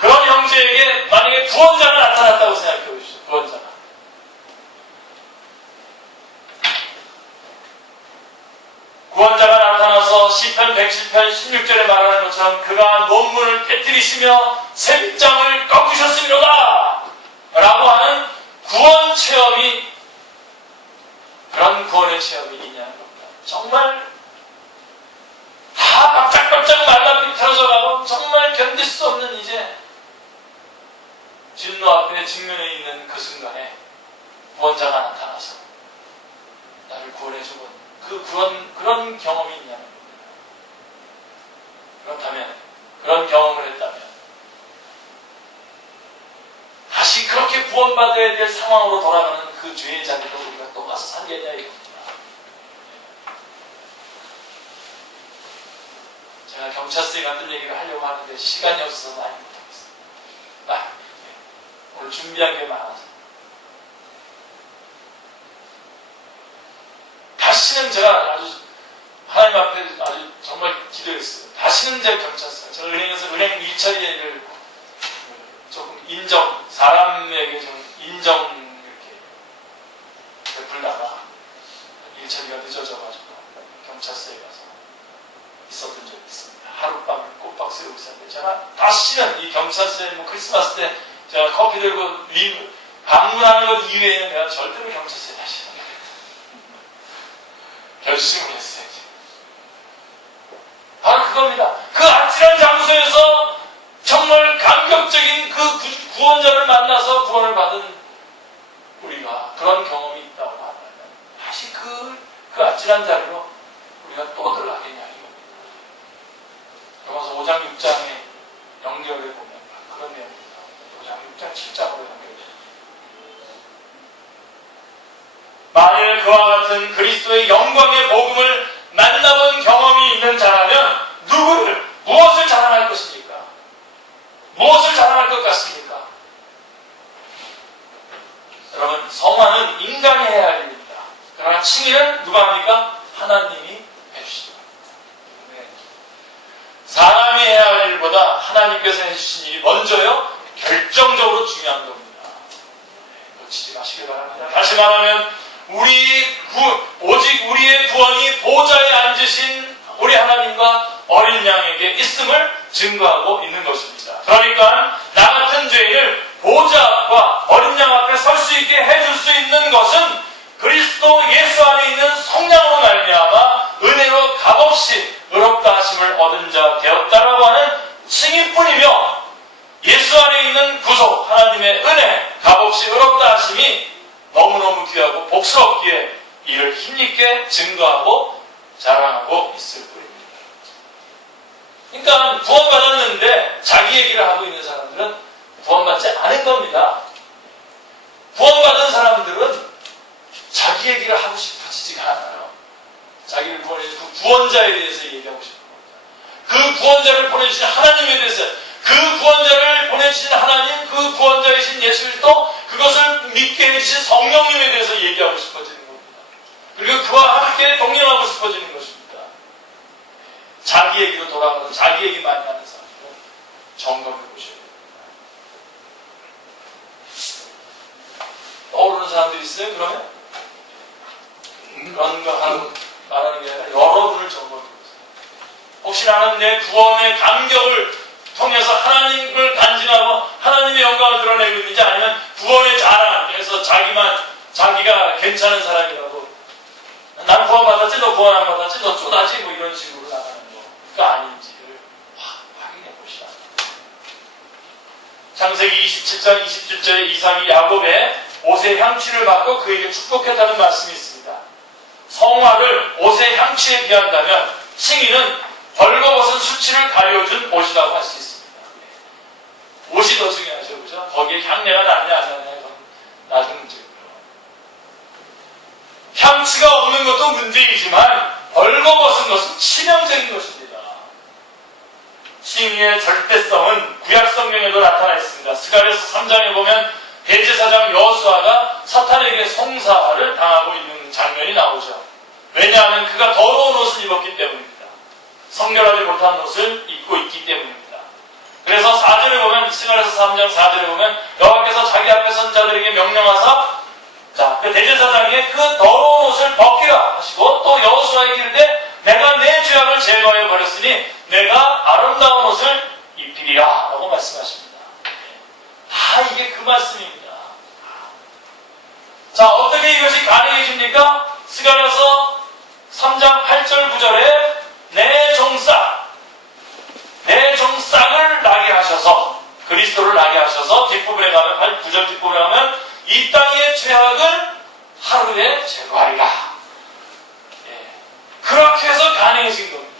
그런 형제에게 만약에 구원자가 나타났다고 생각해 보십시오. 구원자가 나타나서 시편 110편 16절에 말하는 것처럼 그가 논문을 깨뜨리시며 쇠빗장을 꺾으셨으리로다 라고 하는 구원 체험이, 그런 구원의 체험이 있냐는 겁니다. 정말 다 바짝바짝 말라비틀어져 가고 정말 견딜 수 없는 이제 진노 앞에 직면해 있는 그 순간에 구원자가 나타나서 나를 구원해주고 그런 경험이 있냐는 겁니다. 그렇다면, 그런 경험을 했다면 다시 그렇게 구원받아야 될 상황으로 돌아가는 그 죄의 자리로 우리가 또 가서 살겠냐 이겁니다. 제가 경찰서에 같은 얘기를 하려고 하는데 시간이 없어서 많이 못하겠습니다. 오늘 준비한 게 많아서. 다시는 제가 아주 하나님 앞에 아주 정말 기도했어요. 다시는 제가 경찰서, 제가 은행에서 은행 일처리를 조금 사람에게 좀 인정 이렇게 베풀다가 일처리가 늦어져가지고 경찰서에 가서 있었던 적이 있습니다. 하룻밤을 꼬박 새우고 있었는데, 제가 다시는 이 경찰서에 크리스마스 때 제가 커피 들고 방문하는 것 이외에는 내가 절대로 경찰서에 다시 결심을 했어요. 바로 그겁니다. 그 아찔한 장소에서 정말 감격적인 그 구원자를 만나서 구원을 받은 우리가 그런 경험이 있다고 한다면 다시 그 아찔한 자리로 우리가 또 들어가겠냐 이겁니다. 로마서 5장 6장의 연결을 보면 그런 내용입니다. 5장 6장 7장으로 연결됩니다. 만일 그와 같은 그리스도의 영광의 복음을 만나본 경험이 있는 자라면 무엇을 자랑할 것입니까? 무엇을 자랑할 것 같습니까? 여러분, 성화는 인간이 해야 할 일입니다. 그러나 칭의는 누가 합니까? 하나님이 해주십니다. 사람이 해야 할 일보다 하나님께서 해주신 일이 먼저요, 결정적으로 중요한 겁니다. 놓치지 마시기 바랍니다. 다시 말하면 오직 우리의 구원이 보좌에 앉으신 우리 하나님과 어린 양에게 있음을 증거하고 있는 것입니다. 그러니까 나 같은 죄인을 보좌 앞과 어린 양 앞에 설 수 있게 해줄 수 있는 것은 그리스도 예수 안에 있는 성령으로 말미암아 은혜로 값없이 의롭다 하심을 얻은 자 되었다라고 하는 칭의뿐이며, 예수 안에 있는 구속, 하나님의 은혜, 값없이 의롭다 하심이 너무너무 귀하고 복스럽기에 이를 힘있게 증거하고 자랑하고 있을 뿐입니다. 그러니까 구원받았는데 자기 얘기를 하고 있는 사람들은 구원받지 않은 겁니다. 구원받은 사람들은 자기 얘기를 하고 싶어지지가 않아요. 자기를 보내준 그 구원자에 대해서 얘기하고 싶은 겁니다. 그 구원자를 보내주신 하나님에 대해서, 그 구원자를 보내주신 하나님, 그 구원자이신 예수 그리스도, 그것을 믿게 해주신 성령님에 대해서 얘기하고 싶어지는 겁니다. 그리고 그와 함께 동행하고 싶어지는 것입니다. 자기 얘기로 돌아가서 자기 얘기 많이 하는 사람들은 점검해 보셔야 됩니다. 떠오르는 사람들이 있어요? 그러면? 그런 거 말하는 게 아니라 여러분을 점검해 보세요. 혹시 나는 내 구원의 감격을 통해서 하나님을 간증하고 하나님의 영광을 드러내고 있는지, 아니면 구원의 자랑에서 자기가 괜찮은 사람이라고, 난 구원 받았지, 너 구원 안 받았지, 너 쪼다지, 뭐 이런 식으로 나가는 거가 아닌지를 확인해 보시라. 창세기 27장 27절에 이삭이 야곱의 옷의 향취를 맡고 그에게 축복했다는 말씀이 있습니다. 성화를 옷의 향취에 비한다면 칭의는 벌거벗은 수치를 가려준 옷이라고 할 수 있습니다. 옷이 더 중요하죠, 그죠? 거기에 향내가 나냐 안 나냐, 나중 문제고요. 향취가 없는 것도 문제이지만 벌거벗은 것은 치명적인 것입니다. 칭의의 절대성은 구약 성경에도 나타나 있습니다. 스가랴서 3장에 보면 대제사장 여호수아가 사탄에게 송사를 당하고 있는 장면이 나오죠. 왜냐하면 그가 더러운 옷을 입었기 때문입니다. 성결하지 못한 옷을 입고 있기 때문입니다. 그래서 4절에 보면, 스가랴서 3장 4절에 보면 여호와께서 자기 앞에 선 자들에게 명령하사, 자, 그 대제사장이 그 더러운 옷을 벗기라 하시고, 또 여호수아에게 이르되 내가 내 죄악을 제거해 버렸으니 내가 아름다운 옷을 입히리라 라고 말씀하십니다. 이게 그 말씀입니다. 자, 어떻게 이것이 가능해집니까? 스가랴서 3장 8절 9절에 내 종싹을 나게 하셔서, 그리스도를 나게 하셔서, 뒷부분에 가면, 9절 뒷부분에 가면 이 땅의 죄악을 하루에 제거하리라. 그렇게 해서 가능해진 겁니다.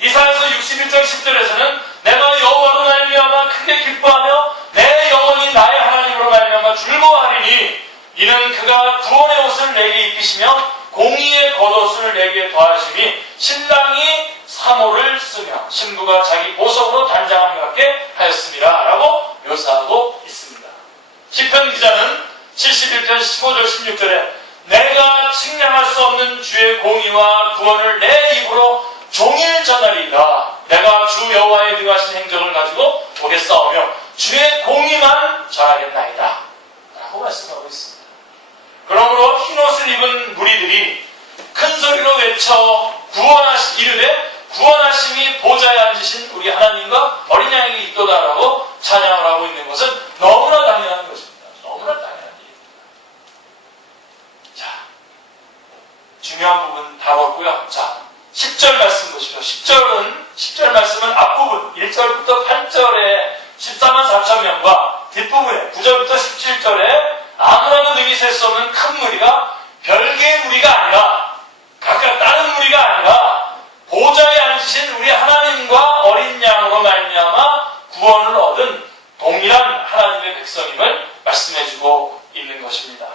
이사야서 61장 10절에서는 내가 여호와로 말미암아 크게 기뻐하며 내 영혼이 나의 하나님으로 말미암아 즐거워하리니 이는 그가 구원의 옷을 내게 입히시며 공의의 겉옷을 내게 더하시니 신랑이 사모를 쓰며 신부가 자기 보석으로 단장함 같게 하였습니다 라고 묘사하고 있습니다. 시편 기자는 71편 15절 16절에 내가 측량할 수 없는 주의 공의와 구원을 내 입으로 종일 전하리이다. 내가 주 여호와의 능하신 행적을 가지고 오겠사오며 주의 공의만 전하겠나이다 라고 말씀하고 있습니다. 그러므로 흰옷을 입은 무리들이 큰 소리로 외쳐 이르되 구원하심이 보좌에 앉으신 우리 하나님과 어린 양에게 있도다라고 찬양을 하고 있는 것은 너무나 당연한 것입니다. 너무나 당연한 일입니다. 자, 중요한 부분 다뤘고요. 자, 10절 말씀 보시죠. 10절 말씀은 앞부분 1절부터 8절에 14만 4천 명과 뒷부분에 9절부터 17절에 아무나도 능히 셀 수 없는 큰 무리가 별개의 무리가 아니라, 각각 다른 무리가 아니라 보좌에 앉으신 우리 하나님과 어린 양으로 말미암아 구원을 얻은 동일한 하나님의 백성임을 말씀해주고 있는 것입니다.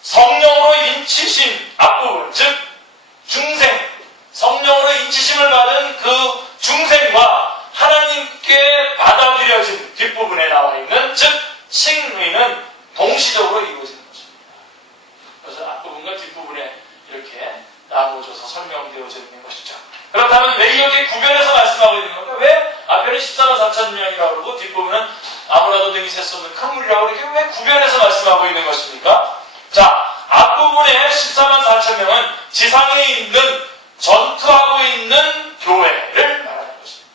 성령으로 인치심 앞부분, 즉 중생, 성령으로 인치심을 받은 그 중생과 하나님께 받아들여진 뒷부분에 나와 있는, 즉 칭의는 동시적으로 이루어지는 것입니다. 그래서 앞부분과 뒷부분에 이렇게 나누어져서 설명되어져 있는 것이죠. 그렇다면 왜 이렇게 구별해서 말씀하고 있는 건가? 왜 앞에는 14만 4천 명이라고 그러고 뒷부분은 아무나도 능히 셀 수 없는 큰 무리라고 이렇게 왜 구별해서 말씀하고 있는 것입니까? 자, 앞부분에 14만 4천 명은 지상에 있는, 전투하고 있는 교회를 말하는 것입니다.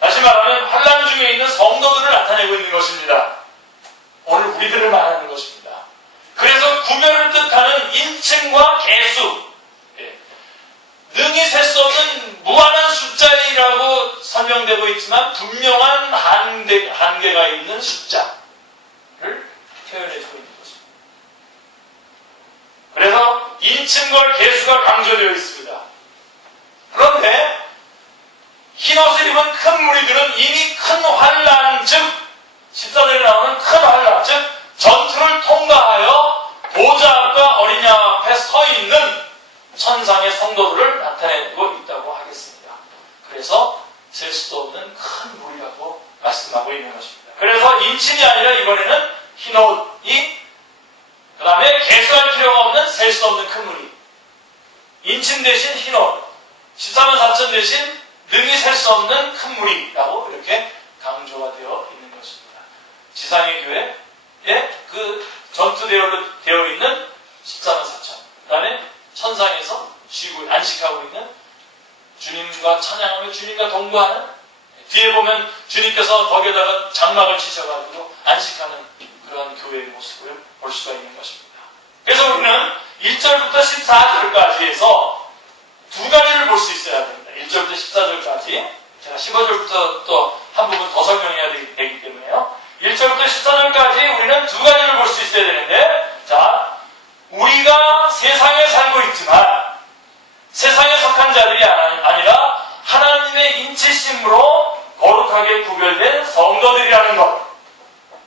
다시 말하면 환난 중에 있는 성도들을 나타내고 있는 것입니다. 오늘 우리들을 말하는 것입니다. 그래서 구별을 뜻하는 인칭과 개수, 능히 셀 수 없는 무한한 숫자이라고 설명되고 있지만 분명한 한계가 있는 숫자를 표현해주고 있는 것입니다. 그래서 인칭과 개수가 강조되어 있습니다. 그럼 우리들은 이미 큰 환란, 즉 14절에 나오는 큰 환란, 즉 전투를 통과하여 보좌 앞과 어린 양 앞에 서 있는 천상의 성도들을 나타내고 있다고 하겠습니다. 그래서 셀 수도 없는 큰 물이라고 말씀하고 있는 것입니다. 그래서 인침이 아니라 이번에는 흰옷이, 그 다음에 개수할 필요가 없는 셀 수 없는 큰 물이, 인침 대신 흰옷, 14만 4천 대신 능히 셀 수 없는 큰 물이라고 이렇게 강조가 되어 있는 것입니다. 지상의 교회에 그 전투대열로 되어 있는 14만 4천, 그 다음에 천상에서 쉬고 안식하고 있는 주님과 찬양하며 주님과 동거하는, 뒤에 보면 주님께서 거기에다가 장막을 치셔가지고 안식하는 그러한 교회의 모습을 볼 수가 있는 것입니다. 그래서 우리는 1절부터 14절까지 해서 두 가지를 볼 수 있어야 됩니다. 1절부터 14절까지. 제가 15절부터 또 한 부분 더 설명해야 되기 때문에요. 1절부터 14절까지 우리는 두 가지를 볼 수 있어야 되는데, 자, 우리가 세상에 살고 있지만 세상에 속한 자들이 아니라 하나님의 인치심으로 거룩하게 구별된 성도들이라는 것.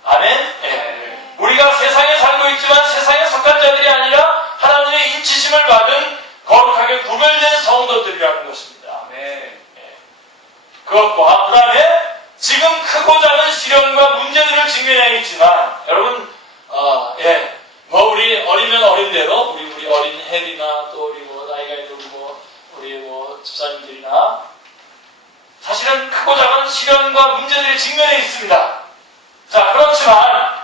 아멘? 네. 우리가 세상에 살고 있지만 세상에 속한 자들이 아니라 하나님의 인치심을 받은 거룩하게 구별된 성도들이라는 것입니다. 네. 그것과 그 다음에 지금 크고 작은 시련과 문제들을 직면해 있지만, 여러분, 뭐 우리 어리면 어린 대로 우리 어린 혜리나 또 우리 뭐 나이가 있는 우리 집사님들이나 사실은 크고 작은 시련과 문제들이 직면해 있습니다. 자, 그렇지만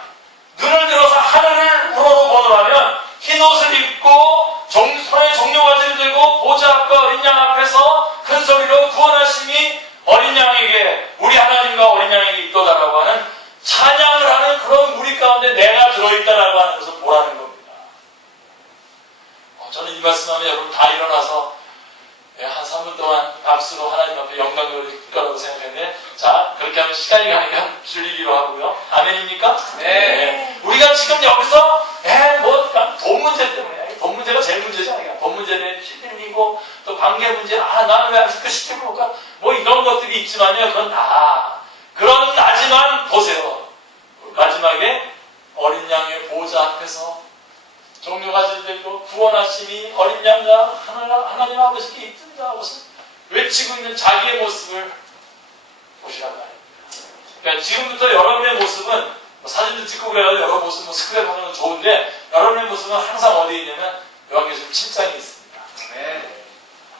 눈을 들어서 하늘을 우러러보노라면 흰 옷을 입고 손에 종려가지를 들고 보좌 앞과 어린 양 앞에서 큰 소리로 구원하심이 어린 양에게, 우리 하나님과 어린 양에게 있도다라고 하는 찬양을 하는 그런 무리 가운데 내가 들어있다라고 하는 것을 보라는 겁니다. 저는 이 말씀하면 여러분 다 일어나서 한 3분 동안 박수로 하나님 앞에 영광 돌릴 거라고 생각했는데, 자, 그렇게 하면 시간이 가니까 줄이기로 하고요. 아멘입니까? 네. 우리가 지금 여기서 돈 문제 때문에, 돈 문제가 제일 문제지 않아요. 돈 문제에 시들리고 또 관계 문제, 나는 왜 아직도 시키고 볼까? 뭐 이런 것들이 있지만요. 그건 나지만 보세요. 마지막에 어린 양의 보좌 앞에서 종려가지를 들고 구원하심이 어린 양과 하나님 아버지께 있든가 하고서 외치고 있는 자기의 모습을 보시란 말입니다. 그러니까 지금부터 여러분의 모습은 사진도 찍고 그래요. 여러 모습 스크랩 하는 건 좋은데, 여러분의 모습은 항상 어디에 있냐면 요한계시록 7장에 있습니다. 네.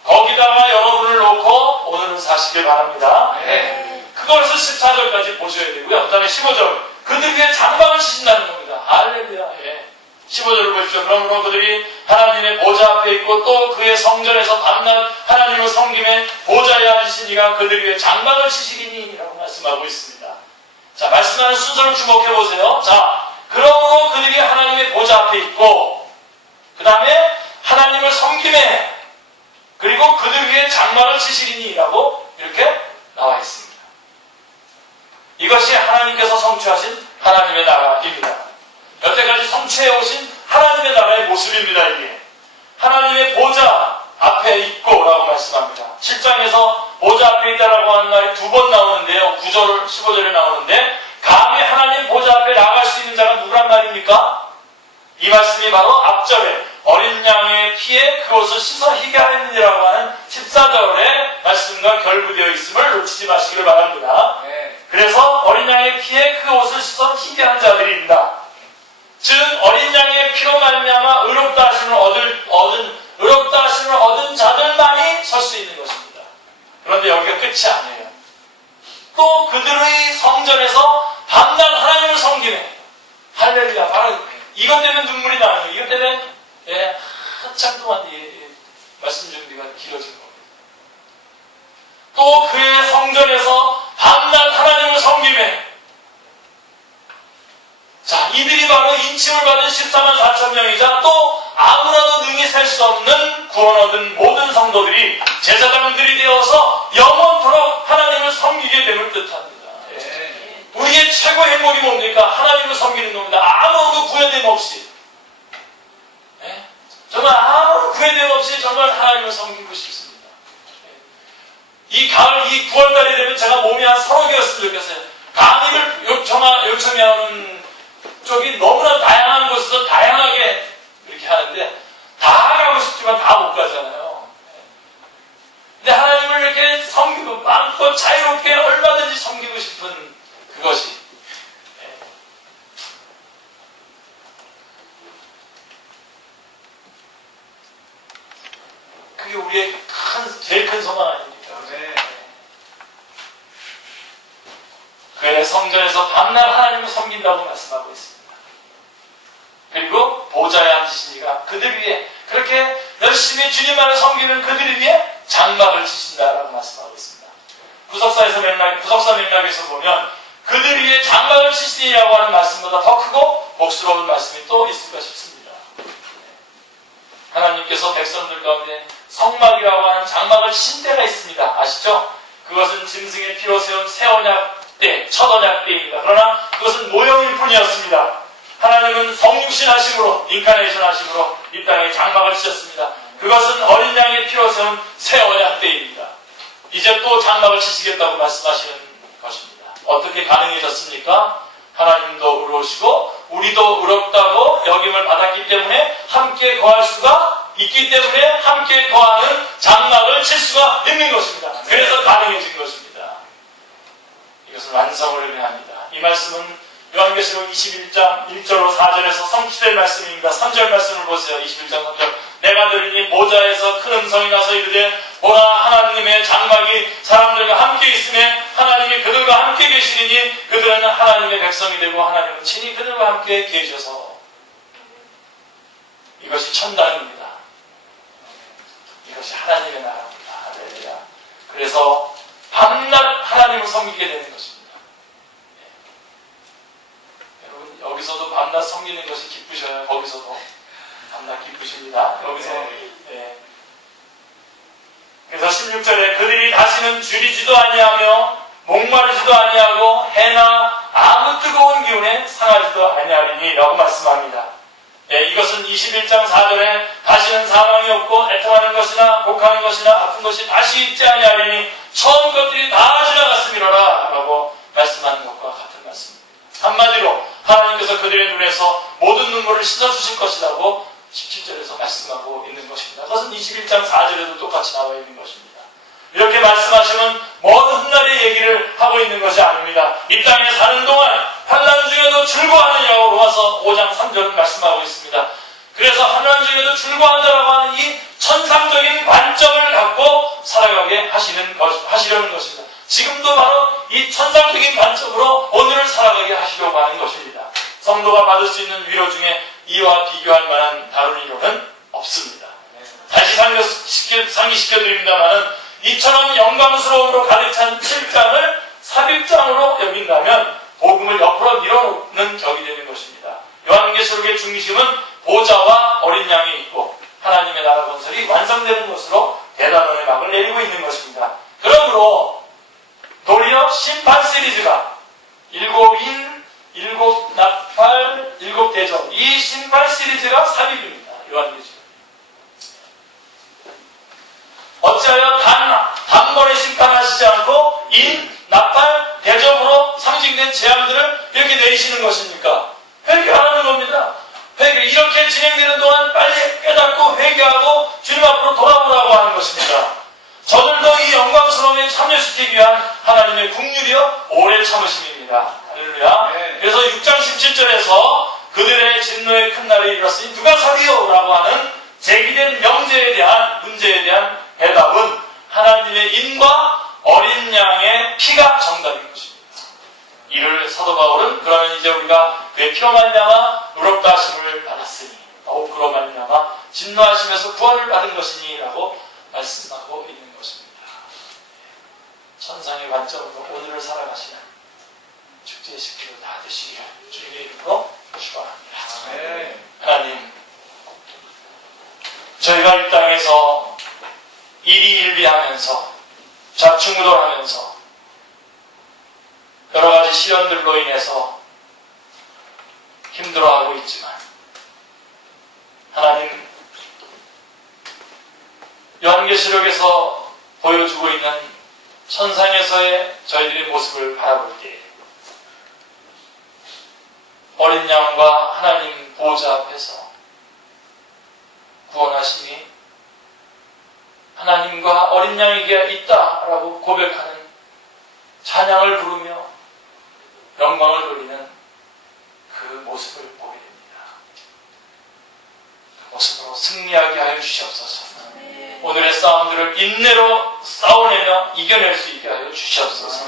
거기다가 여러분을 놓고 오늘은 사시길 바랍니다. 네. 그거에서 14절까지 보셔야 되고요. 그 다음에 15절, 그들 위에 장막을 치신다는 겁니다. 할렐루야. 15절을 보십시오. 그러므로 그들이 하나님의 보좌 앞에 있고 또 그의 성전에서 밤낮 하나님을 섬김에 보좌에 앉으신 이가 그들 위에 장막을 치시리니 라고 말씀하고 있습니다. 자, 말씀하는 순서를 주목해 보세요. 자, 그러므로 그들이 하나님의 보좌 앞에 있고, 그 다음에 하나님을 섬김에, 그리고 그들 위에 장막을 치시리니 라고 이렇게 나와 있습니다. 이것이 하나님께서 성취하신 하나님의 나라입니다. 여태까지 성취해 오신 하나님의 나라의 모습입니다. 이게 하나님의 보좌 앞에 있고 라고 말씀합니다. 7장에서 보좌 앞에 있다라고 하는 말이 두 번 나오는데요. 9절, 15절에 나오는데, 감히 하나님 보좌 앞에 나갈 수 있는 자가 누구란 말입니까? 이 말씀이 바로 앞절에 어린 양의 피에 그것을 씻어 희게 하였느니라고 하는 14절의 말씀과 결부되어 있음을 놓치지 마시기를 바랍니다. 그래서 어린 양의 피에 그 옷을 씻어 희게 한 자들입니다. 즉 어린 양의 피로 말미암아 의롭다 하심을 얻은 자들만이 설 수 있는 것입니다. 그런데 여기가 끝이 아니에요. 또 그들의 성전에서 밤낮 하나님을 섬기네. 할렐루야. 바로 이것 때문에 눈물이 나는 거예요. 이것 때문에 한참 동안 말씀 준비가 길어진 겁니다. 또 그의 성전에서 밤낮 하나님을 섬기네. 자, 이들이 바로 인침을 받은 14만 4천 명이자 또 아무나도 능히 셀 수 없는 구원 얻은 모든 성도들이 제사장들이 되어서 영원토록 하나님을 섬기게 됨을 뜻합니다. 우리의 최고 행복이 뭡니까? 하나님을 섬기는 겁니다. 아무런 구애됨 없이. 정말 아무런 구애됨 없이 정말 하나님을 섬기고 싶습니다. 이 가을, 이 9월달이 되면 제가 몸이 한 서너 개였으면 좋겠어요. 강의를 요청해 오는 쪽이 너무나 다양한 곳에서 다양하게 이렇게 하는데 다 가고 싶지만 다 못 가잖아요. 근데 하나님을 이렇게 섬기고 마음껏 자유롭게 얼마든지 섬기고 싶은 그것이 그게 우리의 제일 큰 소망 아닙니까? 그의 성전에서 밤낮 하나님을 섬긴다고 말씀하고 있습니다. 그리고 보좌에 앉으신 이가 그들 위에 그렇게 열심히 주님만을 섬기는 그들 위에 장막을 치신다라고 말씀하고 있습니다. 구석사 맥락에서 보면 그들 위에 장막을 치시니라고 하는 말씀보다 더 크고 복스러운 말씀이 또 있을까 싶습니다. 하나님께서 백성들 가운데 성막이라고 하는 장막을 친 때가 있습니다. 아시죠? 그것은 짐승의 피로 세운 새 언약 때, 첫 언약 때입니다. 그러나 그것은 모형일 뿐이었습니다. 하나님은 성육신 하심으로, 인카네이션 하심으로 이 땅에 장막을 치셨습니다. 그것은 어린 양의 피로 세운 새 언약 때입니다. 이제 또 장막을 치시겠다고 말씀하시는 것입니다. 어떻게 가능해졌습니까? 하나님도 의로우시고 우리도 의롭다고 여김을 받았기 때문에 함께 거할 수가 있기 때문에 함께 거하는 장막을 칠 수가 있는 것입니다. 그래서 가능해진 것입니다. 이것은 완성을 의미합니다. 이 말씀은 요한계시록 21장 1절로 4절에서 성취될 말씀입니다. 3절 말씀을 보세요. 21장 3절. 내가 들으니 보좌에서 큰 음성이 나서 이르되 보라 하나님의 장막이 사람들과 함께 있으며 하나님이 그들과 함께 계시리니 그들은 하나님의 백성이 되고 하나님은 친히 그들과 함께 계셔서 이것이 천당입니다. 이것이 하나님의 나라입니다. 할렐루야. 그래서 밤낮 하나님을 섬기게 되는 것입니다. 여러분 여기서도 밤낮 섬기는 것이 기쁘셔요. 거기서도 밤낮 기쁘십니다. 여기서 그래서 16절에 그들이 다시는 줄이지도 아니하며 목마르지도 아니하고 해나 아무 뜨거운 기운에 상하지도 아니하리니 라고 말씀합니다. 이것은 21장 4절에 다시는 사망이 없고 애통하는 것이나 곡하는 것이나 아픈 것이 다시 있지 아니하리니 처음 것들이 다 지나갔음이로라 라고 말씀하는 것과 같은 말씀입니다. 한마디로 하나님께서 그들의 눈에서 모든 눈물을 씻어주실 것이라고 17절에서 말씀하고 있는 것입니다. 그것은 21장 4절에도 똑같이 나와 있는 것입니다. 이렇게 말씀하시면 먼 훗날의 얘기를 하고 있는 것이 아닙니다. 이 땅에 사는 동안 환난 중에도 즐거워하느냐고 로마서 5장 3절은 말씀하고 있습니다. 그래서 환난 중에도 즐거워한다라고 하는 이 천상적인 관점을 갖고 살아가게 하시려는 것입니다. 지금도 바로 이 천상적인 관점으로 오늘을 살아가게 하시려고 하는 것입니다. 성도가 받을 수 있는 위로 중에 이와 비교할 만한 다른 위로는 없습니다. 다시 상기시켜드립니다만은 이처럼 영광스러움으로 가득 찬 7장을 삽입장으로 여긴다면 복음을 옆으로 밀어놓는 격이 되는 것입니다. 요한계시록의 중심은 보좌와 어린 양이 있고 하나님의 나라 건설이 완성되는 것으로 대단원의 막을 내리고 있는 것입니다. 그러므로 도리어 심판 시리즈가 7인, 7나팔, 7대접 이 심판 시리즈가 삽입입니다. 요한계시록. 어찌하여 단번에 심판하시지 않고 인, 나팔, 대접으로 상징된 재앙들을 이렇게 내리시는 것입니까? 회개하라는 겁니다. 회개. 이렇게 진행되는 동안 빨리 깨닫고 회개하고 주님 앞으로 돌아오라고 하는 것입니다. 저들도 이 영광스러움에 참여시키기 위한 하나님의 긍휼이요 오래 참으심입니다. 할렐루야. 네. 그래서 6장 17절에서 그들의 진노의 큰 날이 이르렀으니 누가 서리요? 라고 하는 제기된 문제에 대한 대답은 하나님의 인과 어린 양의 피가 정답인 것입니다. 이를 사도 바울은 그러면 이제 우리가 그의 피로 말미암아 의롭다 하심을 받았으니 더욱 그로 말미암아 진노하심에서 구원을 받은 것이니 라고 말씀하고 있는 것입니다. 천상의 관점으로 오늘을 살아가시는 축제의 식기를 다 드시기를 주님의 이름으로 축원합니다. 네. 하나님, 저희가 이 땅에서 일희일비하면서 좌충우돌하면서 여러 가지 시련들로 인해서 힘들어하고 있지만 하나님, 요한계시록에서 보여주고 있는 천상에서의 저희들의 모습을 바라볼 때 어린 양과 하나님 보호자 앞에서 구원하심이 하나님과 어린 양에게 있다라고 고백하는 찬양을 부르며 영광을 돌리는 그 모습을 보게 됩니다. 그 모습으로 승리하게 하여 주시옵소서. 오늘의 싸움들을 인내로 싸워내며 이겨낼 수 있게 하여 주시옵소서.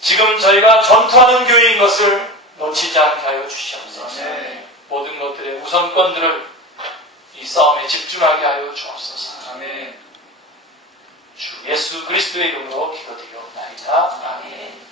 지금 저희가 전투하는 교회인 것을 놓치지 않게 하여 주시옵소서. 모든 것들의 우선권들을 이 싸움에 집중하게 하여 주옵소서. 주 예수 그리스도의 이름으로 기도드리옵나이다. 아멘.